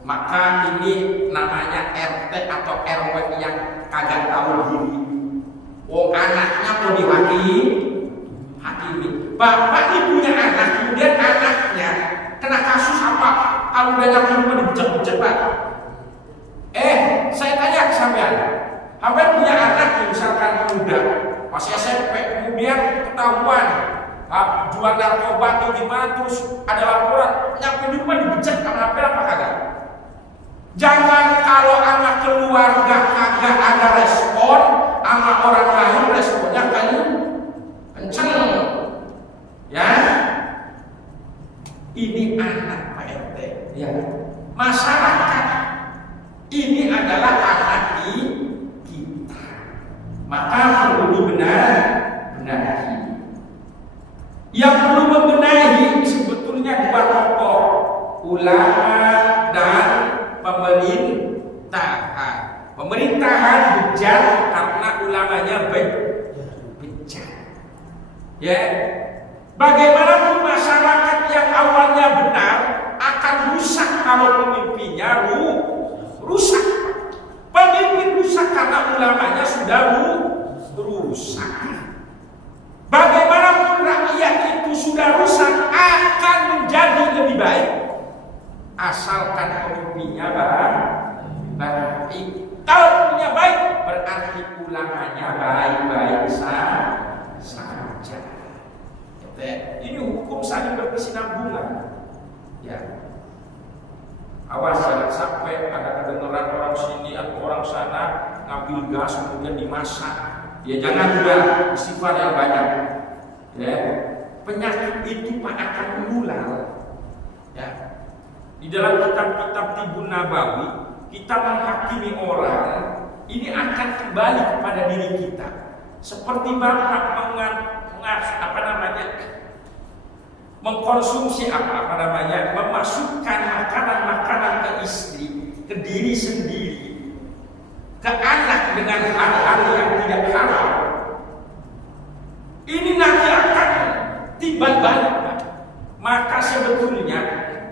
maka ini namanya RT atau RW yang kagak tahu diri. Anaknya mau dihakimi. Bapak ini punya anak, kemudian anaknya kena kasus apa? Kalau udah nyampe rumah dibejek-bejek, Pak. Saya tanya ke sampean, sampean punya anak misalkan muda, masih SMP, ketahuan jual narkoba atau gimana, terus ada laporan, nyampe di rumah dibejat sama HP apa kagak? Jangan kalau anak keluarga kagak ada respon, sama orang lain responnya kan kenceng, ya. Ini anak Pak RT, ya. Masyarakat ini adalah anak kita, maka perlu dibenahi. Yang perlu membenahi sebetulnya dua tokoh, ulama dan pemerintahan. Pemerintahan bejat karena ulamanya bejat. Ya, bagaimanapun masyarakat yang awalnya benar akan rusak kalau pemimpinnya rusak. Pemimpin rusak karena ulamanya sudah rusak. Bagaimanapun rakyat itu sudah rusak akan menjadi lebih baik asalkan pemimpinnya baik. Kalau pemimpinnya baik berarti ulamanya baik-baik saja. Ini hukum saling berkesinambungan. Ya. Awas jangan sampai ada kedengaran orang sini atau orang sana ngambil gas kemudian dimasak. Ya jangan juga istighfar yang banyak. Ya. Penyakit itu akan menular. Ya. Di dalam kitab-kitab Tibun Nabawi kita menghakimi orang, ini akan kembali kepada diri kita. Seperti bapak mengkonsumsi memasukkan makanan-makanan ke istri, ke diri sendiri, ke anak dengan hal-hal yang tidak halal. Ini nanti akan timbal balik. Maka sebetulnya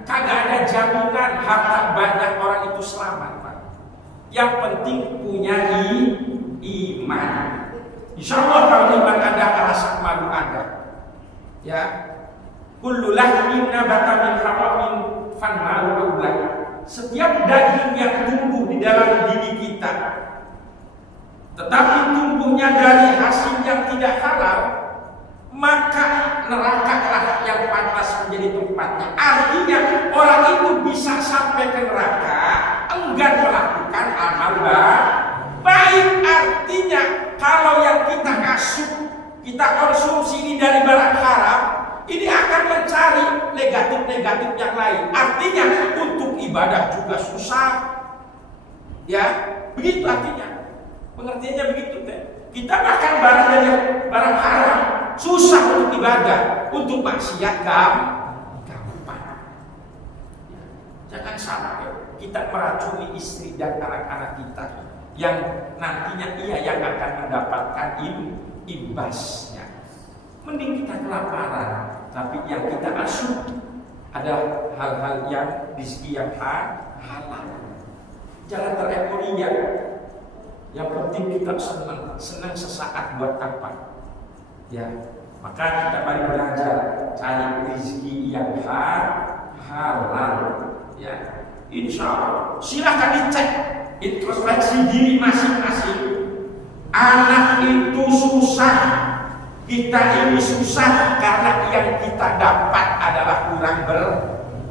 kagak ada jaminan harta banyak orang itu selamat, Pak. Yang penting punya iman. Insya Allah kalau iman ada, rasa malu ada. Ya, kullu lahmin nabata min haramin fannaru aula. Setiap daging yang tumbuh di dalam diri kita, tetapi tumbuhnya dari hasil yang tidak halal, maka nerakalah yang pantas menjadi tempatnya. Artinya orang itu bisa sampai ke neraka enggan melakukan amal baik. Artinya kalau yang kita asup, kita konsumsi ini dari barang haram, ini akan mencari negatif-negatif yang lain. Artinya untuk ibadah juga susah. Ya, begitu artinya. Pengertiannya begitu teh. Kita makan barang dari barang haram, susah untuk ibadah, untuk maksiat gampang. Ya, jangan sampai kita meracuni istri dan anak-anak kita yang nantinya yang akan mendapatkan imbasnya. Mending kita kelaparan, tapi yang kita asuh ada hal-hal yang rezeki yang halal. Jangan tereporia. Yang penting kita senang sesaat buat apa? Ya, maka kita mari belajar cari rezeki yang halal. Ya, insya Allah. Silahkan dicek introspeksi diri masing-masing. Anak itu susah. Kita ini susah karena yang kita dapat adalah kurang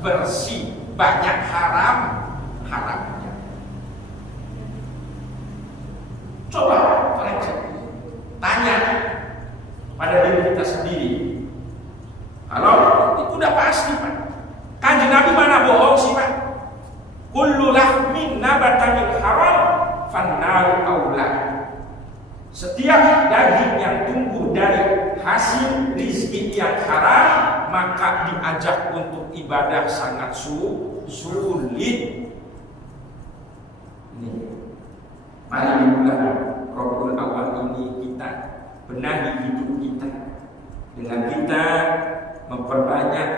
bersih, banyak haramnya. Coba tanya pada diri kita sendiri. Kalau itu udah pasti, Pak. Kanjeng Nabi mana bohong sih, Pak? Kullu lahmin nabata min haram fannaru aula. Setiap daging yang tumbuh dari hasil rizki yang haram, maka diajak untuk ibadah sangat sulit. Ini. Mari di bulan Rabiul Awal ini kita benahi hidup kita dengan kita memperbanyak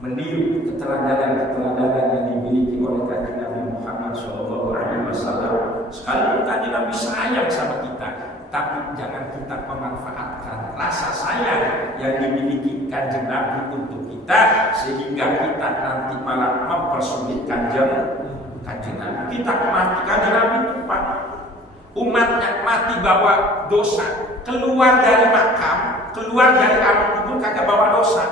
meniru keteladanan yang dimiliki oleh Kanjeng Nabi Muhammad SAW. Sekalipun Kanjeng Nabi sayang sama kita, tapi jangan kita memanfaatkan rasa sayang yang dimiliki Kanjeng Nabi untuk kita sehingga kita nanti malah mempersulit Kanjeng Nabi. Kita mati Kanjeng Nabi itu umatnya mati bawa dosa. keluar dari makam, keluar dari alam kubur kagak bawa dosa.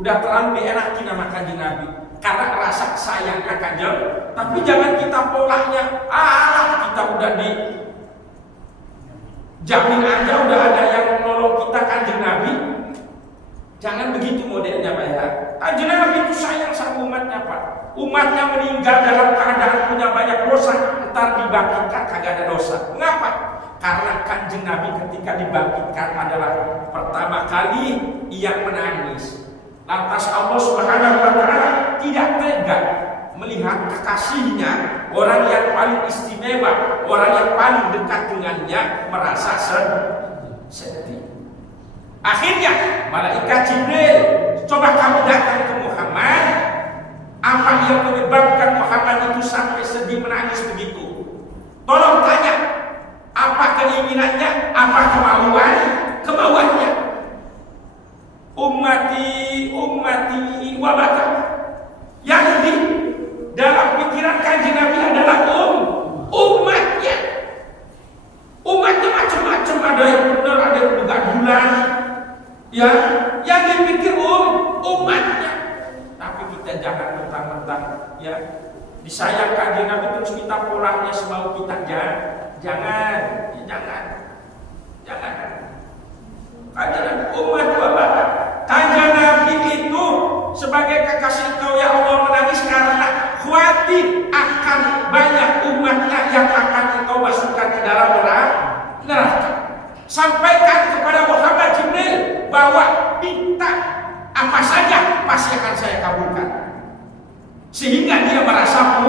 Udah terlalu dienakin sama Kanjeng Nabi karena rasa sayangnya Kanjeng. Tapi jangan kita polanya, kita udah di jamin aja udah ada yang menolong kita Kanjeng Nabi. Jangan begitu modelnya Pak ya. Kanjeng Nabi itu sayang sama umatnya Pak. Umatnya meninggal dalam keadaan punya banyak dosa, ntar dibangkitkan kagak ada dosa. Mengapa? Karena Kanjeng Nabi ketika dibangkitkan adalah pertama kali ia menangis. Lantas Allah Subhanahu wa Ta'ala tidak tega melihat kekasihnya, orang yang paling istimewa, orang yang paling dekat dengannya merasa sedih. Akhirnya malaikat Jibril, coba kamu datang ke Muhammad. Apa yang menyebabkan Muhammad itu sampai sedih menangis begitu? Tolong tanya, apa keinginannya, apa kemauannya? Ummati wa baka. Yang di dalam pikiran Kanjeng Nabi adalah umatnya. Umatnya macam-macam, ada yang benar, ada yang bulan. Ya, yang dipikir umatnya. Tapi kita jangan mentang-mentang ya disayang Kanjeng Nabi terus kita polanya semau kita. Jangan. Kanjeng Nabi umat bapak. Kanjeng Nabi itu sebagai kekasih Engkau ya Allah menangis karena khawatir akan banyak umatnya yang akan Engkau masukkan ke dalam neraka. Sampaikan kepada Muhammad Jibril bahwa minta apa saja pasti akan saya kabulkan. Sehingga dia merasa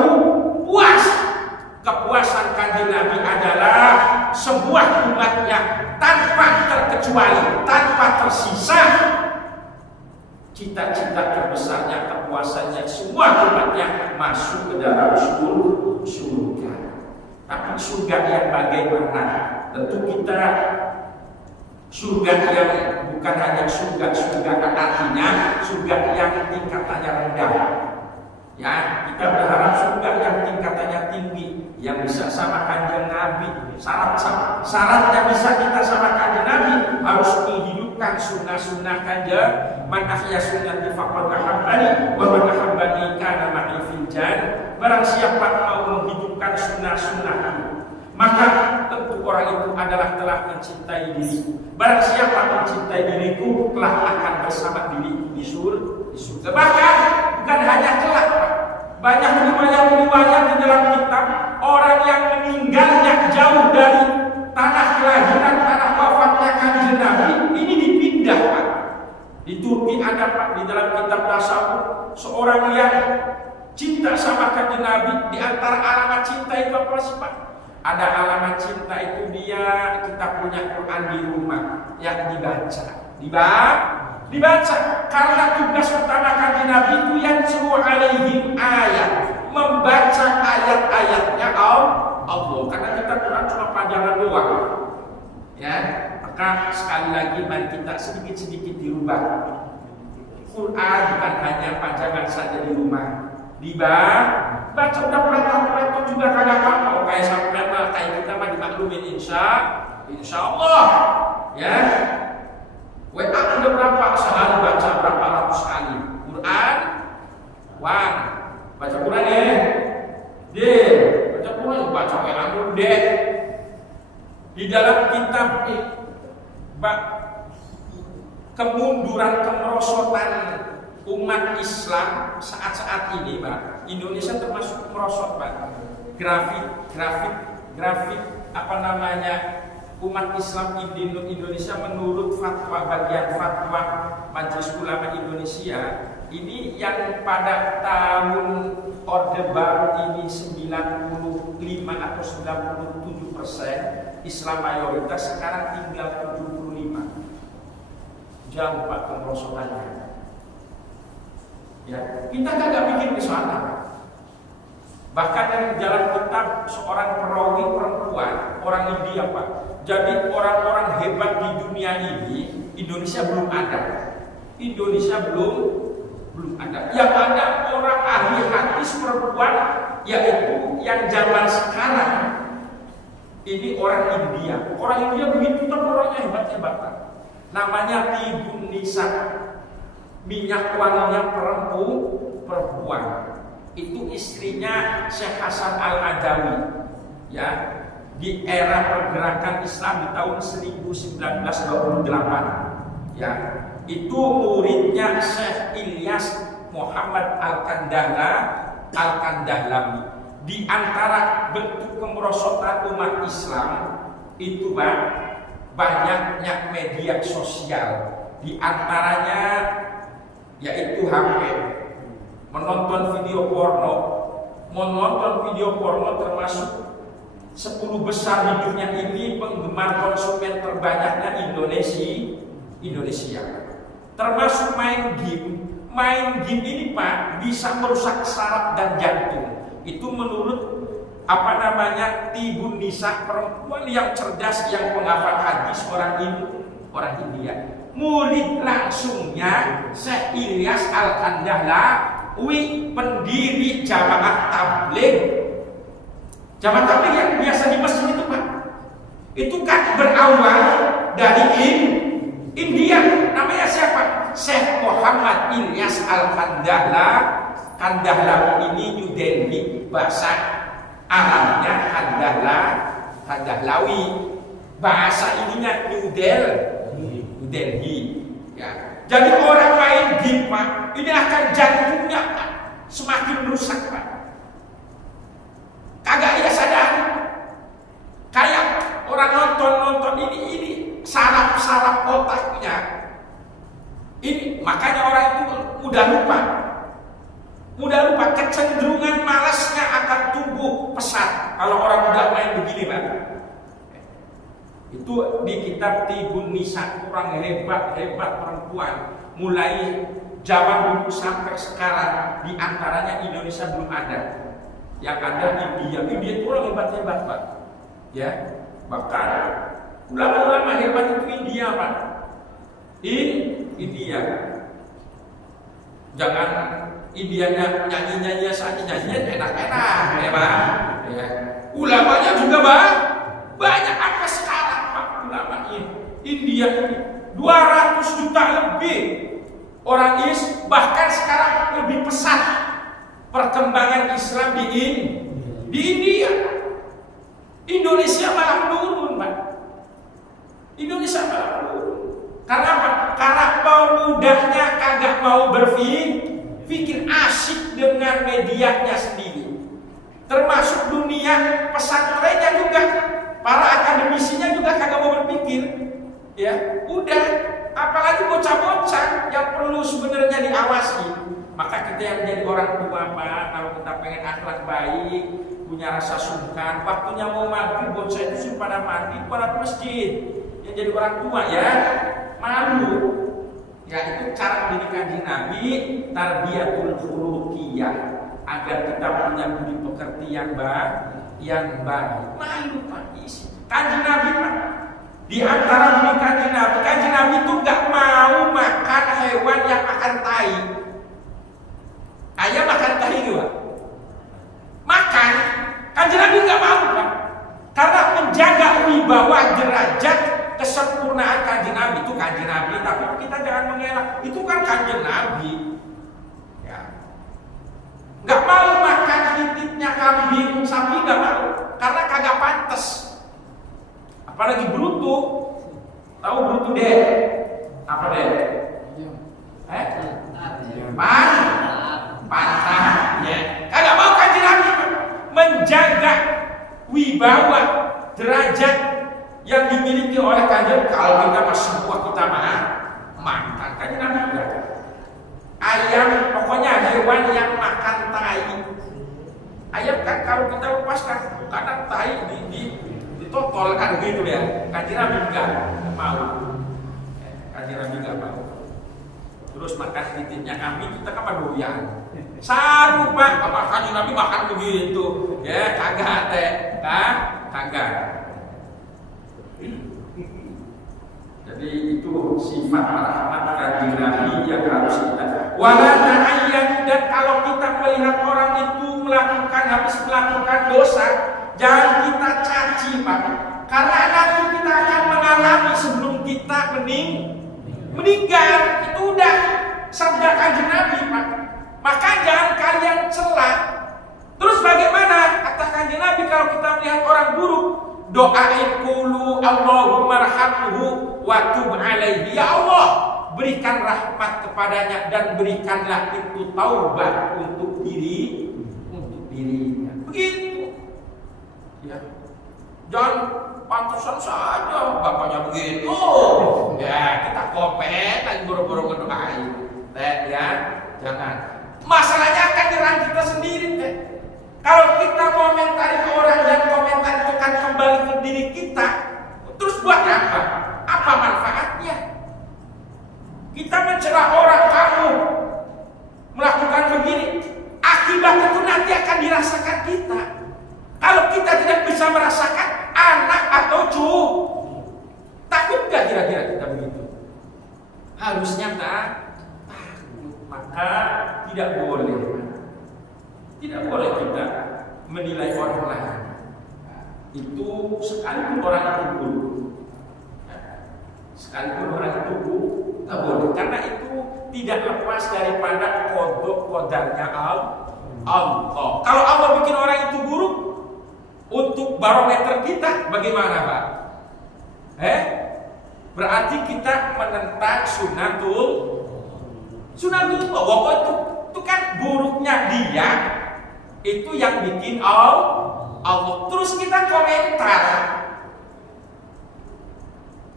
puas. Kepuasan Kanjeng Nabi adalah sebuah umatnya tanpa terkecuali, tanpa tersisa. Cita-cita terbesarnya, kepuasannya semua umatnya masuk ke dalam surga. Tapi surga yang bagaimana? Tentu kita surga yang bukan hanya surga artinya surga yang tingkatannya rendah. Ya, kita berharap surga yang tingkatannya tinggi, yang bisa sama Kanjeng Nabi. Syaratnya bisa kita sama Kanjeng Nabi harus menghidupkan sunnah-sunnah Kanjeng. Man ahya sunnati faqad ahabbani wa man ahabbani kana ma'i fil jannah. Barang siapa mau menghidupkan sunnah-sunnahku, maka tentu orang itu adalah telah mencintai diriku. Barang siapa mencintai diriku telah akan bersama diriku di surga. Bahkan bukan hanya kelak, banyak riwayat di dalam kitab orang yang meninggalnya jauh dari tanah kelahiran, tanah wafatnya Kanjeng Nabi ini dipindah Pak. Di Turki ada Pak, di dalam kitab tasawuf seorang yang cinta sama Kanjeng Nabi. Di antara alamat cinta itu apa sih Pak? Ada alamat cinta itu dia kita punya Quran di rumah yang dibaca karena tugas utama Kanjeng Nabi itu yang suruh alaihim ayat, membaca ayat-ayatnya Allah. Karena kita Quran cuma panjangan doang. Ya, maka sekali lagi mari kita sedikit-sedikit dirubah. Quran bukan hanya panjangan saja di rumah. Baca udah pernah juga kagak apa-apa. Kayak sampai kayak kita mah dimaklumin insya Allah. Ya. WA udah berapa sehari baca berapa ratus kali Quran. Baca Quran ya. Baca Quran baca WA dulu deh. Di dalam kitab kemunduran kemerosotan umat Islam saat-saat ini Pak, Indonesia termasuk merosot Pak. Grafik apa namanya umat Islam di Indonesia menurut bagian fatwa Majelis Ulama Indonesia ini yang pada tahun Orde Baru ini 95 atau 97% Islam mayoritas, sekarang tinggal 75. Jauh Pak kemerosotannya. Ya, kita kagak bikin ke sana. Bahkan yang dalam kitab seorang perawi perempuan, orang India Pak. Jadi orang-orang hebat di dunia ini Indonesia belum ada. Yang ada orang ahli hadis perempuan, yaitu yang zaman sekarang Ini orang India. Orang India begitu tapi orangnya hebat-hebat. Namanya Tibun Nisa. Minyak wanginya perempuan. Itu istrinya Syekh Hasan Al-Adawi. Ya, di era pergerakan Islam di tahun 1928. Ya, itu muridnya Syekh Ilyas Muhammad Al-Kandahlawi. Di antara bentuk kemerosotan umat Islam itu banyaknya media sosial, di antaranya yaitu HP, menonton video porno termasuk 10 besar di dunia ini penggemar konsumen terbanyaknya Indonesia. Termasuk main game. Main game ini Pak bisa merusak saraf dan jantung. Itu menurut Tibun Nisa, perempuan yang cerdas yang menghafal hadis orang India. Murid langsungnya Syekh Ilyas Al-Kandahlawi, pendiri Jamaah Tabligh. Jamaah Tabligh yang biasa di masjid itu Pak, itu kan berawal dari India. Namanya siapa? Syekh Muhammad Ilyas Kandahlawi ini New Delhi, bahasa Arabnya Kandahlawi, bahasa ininya New Delhi. Ya. Jadi orang main game Pak, ini akan jantungnya Pak semakin rusak Pak. Kagak ia sadar. Kayak orang nonton ini saraf otaknya. Ini makanya orang itu mudah lupa, kecenderungan malasnya akan tumbuh pesat kalau orang muda main begini Pak. Itu di kitab Tibun Nisa, orang hebat perempuan mulai zaman dulu sampai sekarang, di antaranya Indonesia belum ada. Yang ada India itu orang hebat Pak. Ya, bahkan ulama-ulama hebat itu India Pak. India. Jangan Indianya nyanyi enak-enak, ya Pak. Ya. Ulamanya juga banyak. Apa sekarang Pak ulama India ini 200 juta lebih orang bahkan sekarang lebih pesat perkembangan Islam di India. Indonesia malah menurun Pak. Karena apa? Karena pemudanya kagak mau berpikir, asik dengan medianya sendiri. Termasuk dunia pesantrennya juga, para akademisinya juga kagak mau berpikir. Ya, udah, apalagi bocah-bocah yang perlu sebenarnya diawasi. Maka kita yang jadi orang tua Pak, kalau kita pengen akhlak baik, punya rasa sungkan, waktunya mau maghrib bocah itu suruh pada mandi, pada masjid. Yang jadi orang tua ya malu. Ya itu cara pendidikan Nabi, tarbiyatul khuluqiyah, agar kita punya budi pekerti yang baik. Malu Pak. Kanjeng Nabi Pak, di antara pendidikan Nabi, Kanjeng Nabi itu nggak mau makan hewan yang makan tai. Ayam makan tai juga. Makan, Kanjeng Nabi nggak mau Pak, karena menjaga wibawa derajat kesempurnaan Kanjeng Nabi. Itu Kanjeng Nabi, tapi kita jangan mengelak. Itu kan Kanjeng Nabi. Ya. Nggak mau makan titipnya kambing, sapi nggak mau, karena kagak pantas. Apalagi brutu. Tahu brutu deh? Apa deh? Pantah. Ya. Kagak mau Kanjeng Nabi menjaga wibawa derajat yang dimiliki oleh Kanjeng. Kalau kita masih buah kita makan Kanjeng Nabi juga. Ayam, pokoknya hewan yang makan tai. Ayam kan kalau kita lepaskan, karena tai ditotol kan gitu ya. Kanjeng Nabi enggak mau. Kanjeng Nabi enggak mau. Terus makan titiknya kambing, kita kan doyan. Saru Pak, apa Kanjeng Nabi makan begitu? Ya kagak teh, kagak. Jadi itu sifat rahmat Kanjeng Nabi yang harus kita. Wala ta'ayyan, dan kalau kita melihat orang itu habis melakukan dosa, jangan kita caci mencaci, Pak. Karena nanti kita akan mengalami sebelum kita meninggal. Itu udah sabda Kanjeng Nabi, Pak. Maka jangan kalian celah. Terus bagaimana kata Kanjeng Nabi kalau kita melihat orang buruk? Doain qulu Allahumma arhamhu wa tub alaihi. Ya Allah, berikan rahmat kepadanya dan berikanlah itu taubat untuk dirinya. Begitu. Ya. Jangan pantesan saja bapaknya begitu. Ya, kita komen lagi boro-boro ngedoain. Ya, jangan. Masalahnya akan nyerang kita sendiri, teh. Kalau kita komentari orang dan komentar itu kan kembali ke diri kita, terus buat apa? Apa manfaatnya? Kita mencela orang, kamu melakukan begini, akibat itu nanti akan dirasakan kita. Kalau kita tidak bisa merasakan, anak atau cucu, takut gak kira-kira kita begitu? Harusnya takut. Maka tidak boleh kita menilai orang lain. Itu sekalipun orang itu buruk, sekalipun orang itu buruk, nggak boleh. Karena itu tidak lepas daripada qadarnya Allah. Kalau Allah bikin orang itu buruk, untuk barometer kita bagaimana, Pak? Berarti kita menentang sunnatul Allah. Itu kan buruknya dia, itu yang bikin Allah. Terus kita komentar,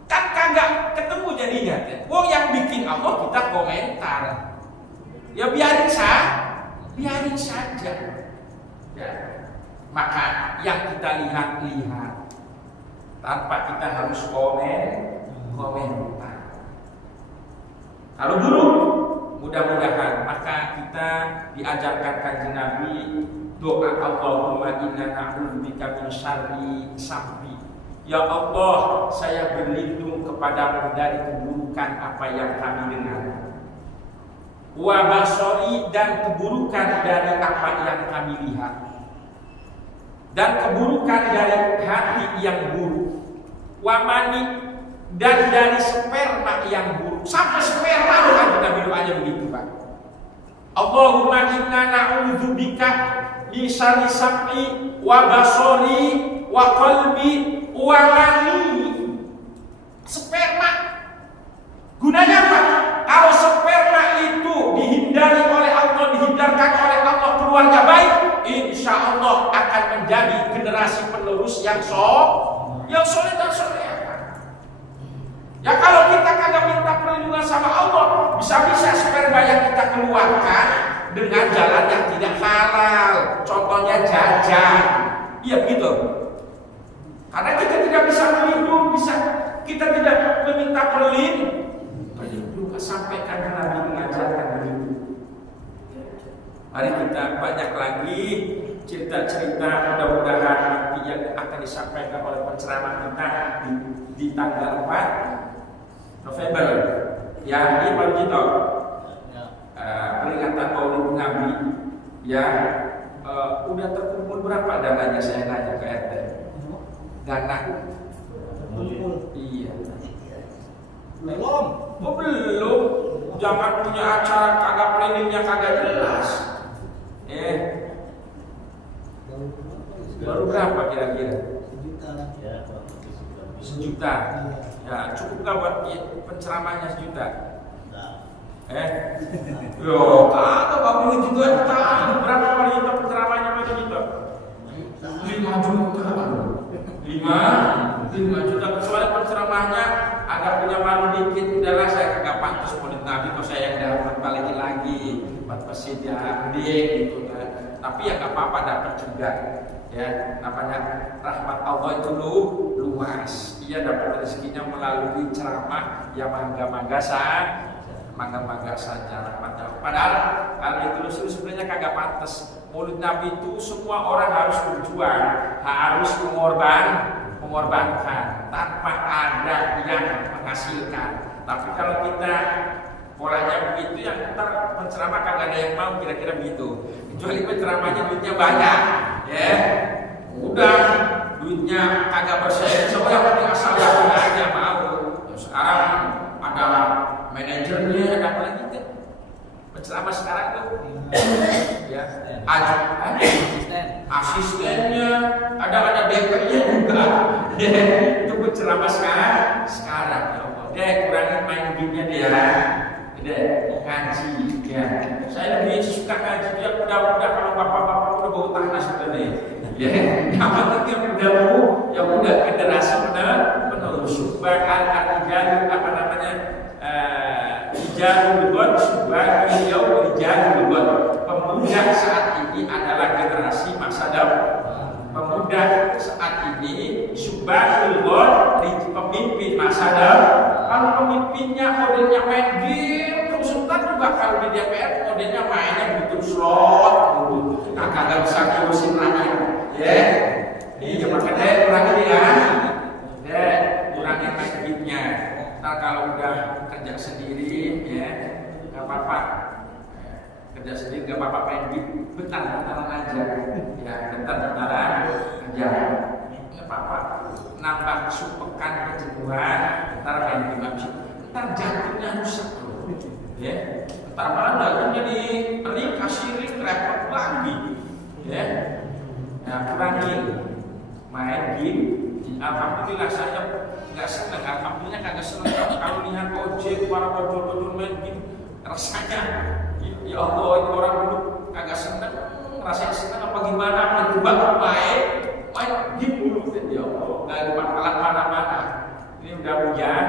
kan kagak ketemu jadinya. Yang bikin Allah kita komentar. Ya biarin saja. Ya. Maka yang kita lihat tanpa kita harus komentar. Kalau buruk, mudah-mudahan maka kita diajarkan Kanjeng Nabi doa Allahumma inna na'udzubika min syarri sam'i. Ya Allah, saya berlindung kepadamu dari keburukan apa yang kami dengar. Wa basori, dan keburukan dari apa yang kami lihat. Dan keburukan dari hati yang buruk. Wa mani, dan dari sperma yang buruk. Sampai sperma loh kan kita doanya begitu, Pak. Allahumma inna na'udzubika min syarri sam'i wa basori wa qalbi wa mani. Sperma gunanya apa? Kalau sperma itu dihindari oleh Allah, dihindarkan oleh Allah, keluarga baik, insya Allah akan menjadi generasi penerus yang soleh dan soleh. Ya kalau kita kagak minta perlindungan sama Allah, bisa-bisa sperma yang kita keluarkan dengan jalan yang tidak halal. Contohnya jajan. Iya begitu. Karena kita tidak bisa melindungi, kita tidak meminta perlindungan. Sampaikan Nabi mengajarkan begitu. Mari kita banyak lagi cerita-cerita, mudah-mudahan nanti yang akan disampaikan oleh penceramah kita di tanggal 4 November. Ya, ini Pak Jito. Peringatan Maulid Nabi. Ya, udah terkumpul berapa dananya, saya nanya ke RT. Dana. Iya. Belum. Jangan punya acara kagak planningnya kagak jelas. Baru berapa kira-kira? Sejuta. Ya, cukup gak buat penceramahnya sejuta? Loh, kagak 40 juta tahun. Berapa kali itu penceramahnya Pak Juta? 5 juta. 5 juta. Soalnya penceramahnya agak punya malu dikit. Udahlah, saya kagak pantas Maulid Nabi, kok saya yang dapat balik lagi buat masjid ya gitu kan. Tapi ya gak apa-apa, dapat juga. Ya, namanya rahmat Allah itu luas. Ia dapat rezekinya melalui ceramah yang mangga-mangga saja rahmatnya. Padahal kalau ditelusuri sebenarnya kagak pantas. Maulid Nabi itu semua orang harus berjuang, harus mengorbankan tanpa ada yang menghasilkan. Tapi kalau kita polanya begitu, yang ntar penceramah kagak ada yang mau, kira-kira begitu. Kecuali penceramahnya duitnya banyak, ya. Udah duitnya kagak bersaing, semua yang penting asal yakin aja mau. Sekarang ada manajernya, ada apa lagi tuh? Penceramah sekarang tuh, ya, asistennya, ada DP-nya juga. Itu penceramah sekarang. Ya Allah, deh kurangin main game-nya dia, deh ngaji. Ya, saya lebih suka ngaji dia udah kalau bapak-bapak udah bau tanah sudah deh. Ya, yang penting yang udah generasi penerus. Bahkan jalur apa namanya jalur buat sebagai jalur buat pemuda saat ini adalah generasi masa depan. Pemuda saat ini sebagai pemimpin masa depan. Kalau pemimpinnya modelnya main game, terus Sultan juga kalau di DPR modelnya mainnya betul slot, kagak bisa ngurusin rakyat. Ya, iya makanya kurangin ya, kurangin main game-nya. Ntar kalau udah kerja sendiri, ya nggak apa-apa. Kerja sendiri nggak apa-apa main game, bentar-bentaran aja. Ya, bentar-bentaran aja. Nggak apa-apa. Nambah supekan kejenuhan, ntar main game habis. Ntar jantungnya rusak loh. Ya, ntar malah dagingnya di ring kasih ring repot lagi. Ya. Nah, kurangin main game. Alhamdulillah saya nggak seneng. Alhamdulillah kagak seneng kalau lihat ojek para bocor-bocor main game. Rasanya, ya Allah, itu orang dulu kagak seneng. Rasanya seneng apa gimana? Mencoba main game dulu. Ya Allah, nggak bakalan mana-mana. Ini udah hujan.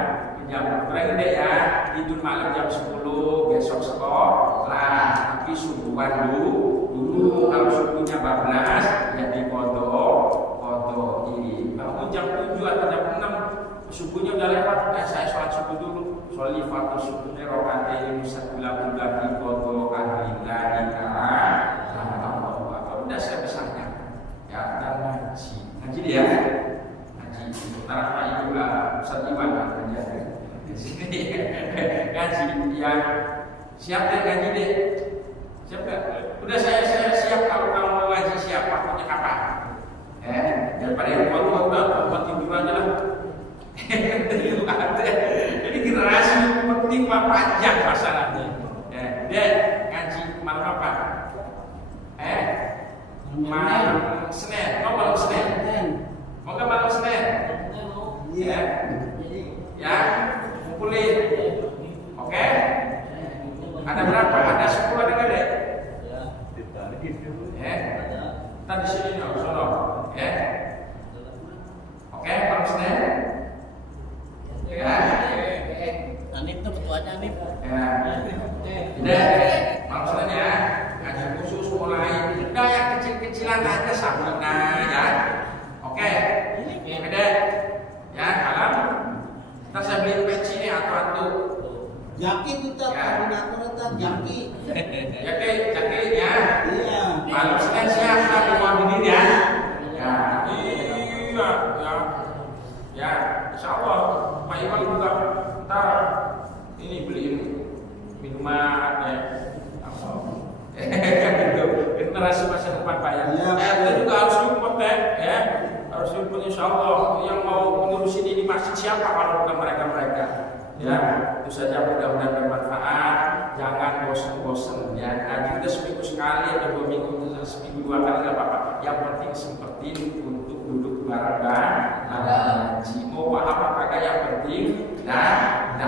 Kurangin deh ya. Tidur malam jam 10, besok sekolah. Tapi subuhan dulu kalau subuhnya 14 ya di kodok ini bangun jam 7 atau jam 6 subuhnya udah lewat saya sholat subuh dulu sholifatu subuhnya rokaatayni musabbilatul lagi kodok ahlillahi ta'ala udah saya besarnya ya dan ngaji dia ngaji sementara ibu Ustaz Iwan ngaji ya siap deh ngaji deh. Siap gak? Udah saya siap kalau mau ngaji siap waktunya kapan? Daripada yang udah tidur aja lah. Jadi generasi penting panjang masalahnya. Dia ngaji malam apa? Malam Senin. Mau malam Senin? Mau nggak malam Senin? Ya, kumpulin. Oke? Ada berapa? Ada 10 ada nggak deh? Kita di sini dong, sono. Ya. Oke, malam Senin. Ya. Anip tuh ketuanya Anip. Ya. Udah, malam Senin ya. Ngaji khusus mulai. Udah yang kecil-kecilan aja Sabina ya. Oke. Ini deh. Ya, malam. Ntar saya beli peci nih atau Jaki kita koordinator kita Jaki. Jaki ya. Iya. Malam Senin siang kita mau diri ya. Ya, iya, ya. Insya Allah Pak Iwan juga ntar ini beliin minuman ya. Gitu. Generasi masa depan Pak ya. Kita juga harus support ya. Harus support Insya Allah yang mau ngurusin ini masih siapa kalau bukan mereka. Ya, itu saja mudah-mudahan bermanfaat. Jangan bosan-bosan ya. Ngaji kita seminggu sekali atau 2 minggu, seminggu 2 kali nggak apa-apa. Yang penting sempetin untuk duduk bareng-bareng ngaji. Mau paham apa kagak yang penting dan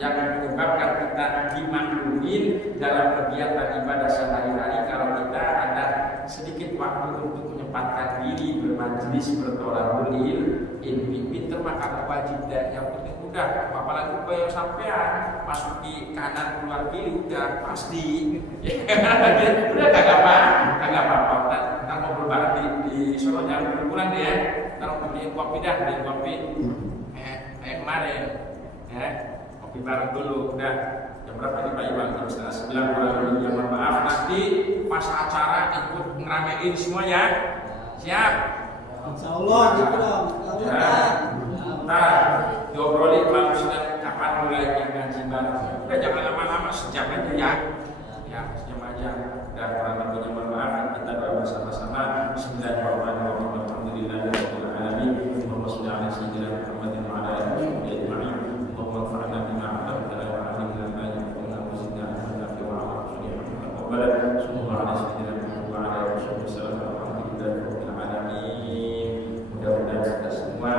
yang menyebabkan kita dimaklumin dalam kegiatan ibadah sehari-hari kalau kita ada sedikit waktu untuk menyempatkan diri bermajlis bertolakul ilmi. Pinter maka wajib dan yang penting udah, apalagi bayar sampean masuk di kanan keluar kiri udah pasti. Udah kagak apa-apa. Ntar ngobrol bareng di Solo jangan pulang deh ya. Ntar beliin kopi kayak kemarin. Kopi bareng dulu udah. Jam berapa nih Pak Iwan? Jam 8:30 kurang lebih. Mohon maaf nanti pas acara ikut ngeramein semuanya. Siap? Insyaallah gitu dong. Ntar diobrolin Bang Ustaz kapan mulai ngaji bareng. Udah jangan lama-lama, sejam aja ya. Ya, sejam aja. Dan kurang lebihnya mohon maaf kita doa bersama-sama. Bismillahirrahmanirrahim. Alhamdulillah. Mudah-mudahan kita semua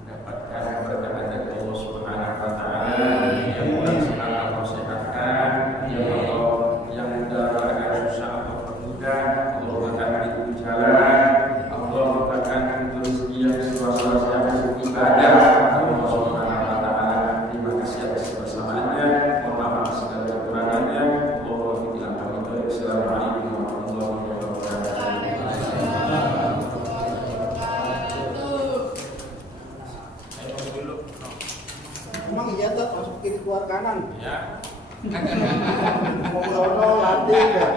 mendapatkan berkah dari Allah Subhanahu wa taala, yang senang Allah sehatkan, yang dalam susah Allah permudah, Allah bukakan pintu jalan, Allah bukakan pintu rezeki yang seluas-luasnya ibadah Allah Subhanahu wa taala. Terima kasih atas kebersamaannya. Mohon maaf segala kekurangannya. Assalamualaikum warahmatullahi wabarakatuh. Emang iya tuh masuk kiri keluar kanan. Ya. Mau latih ya.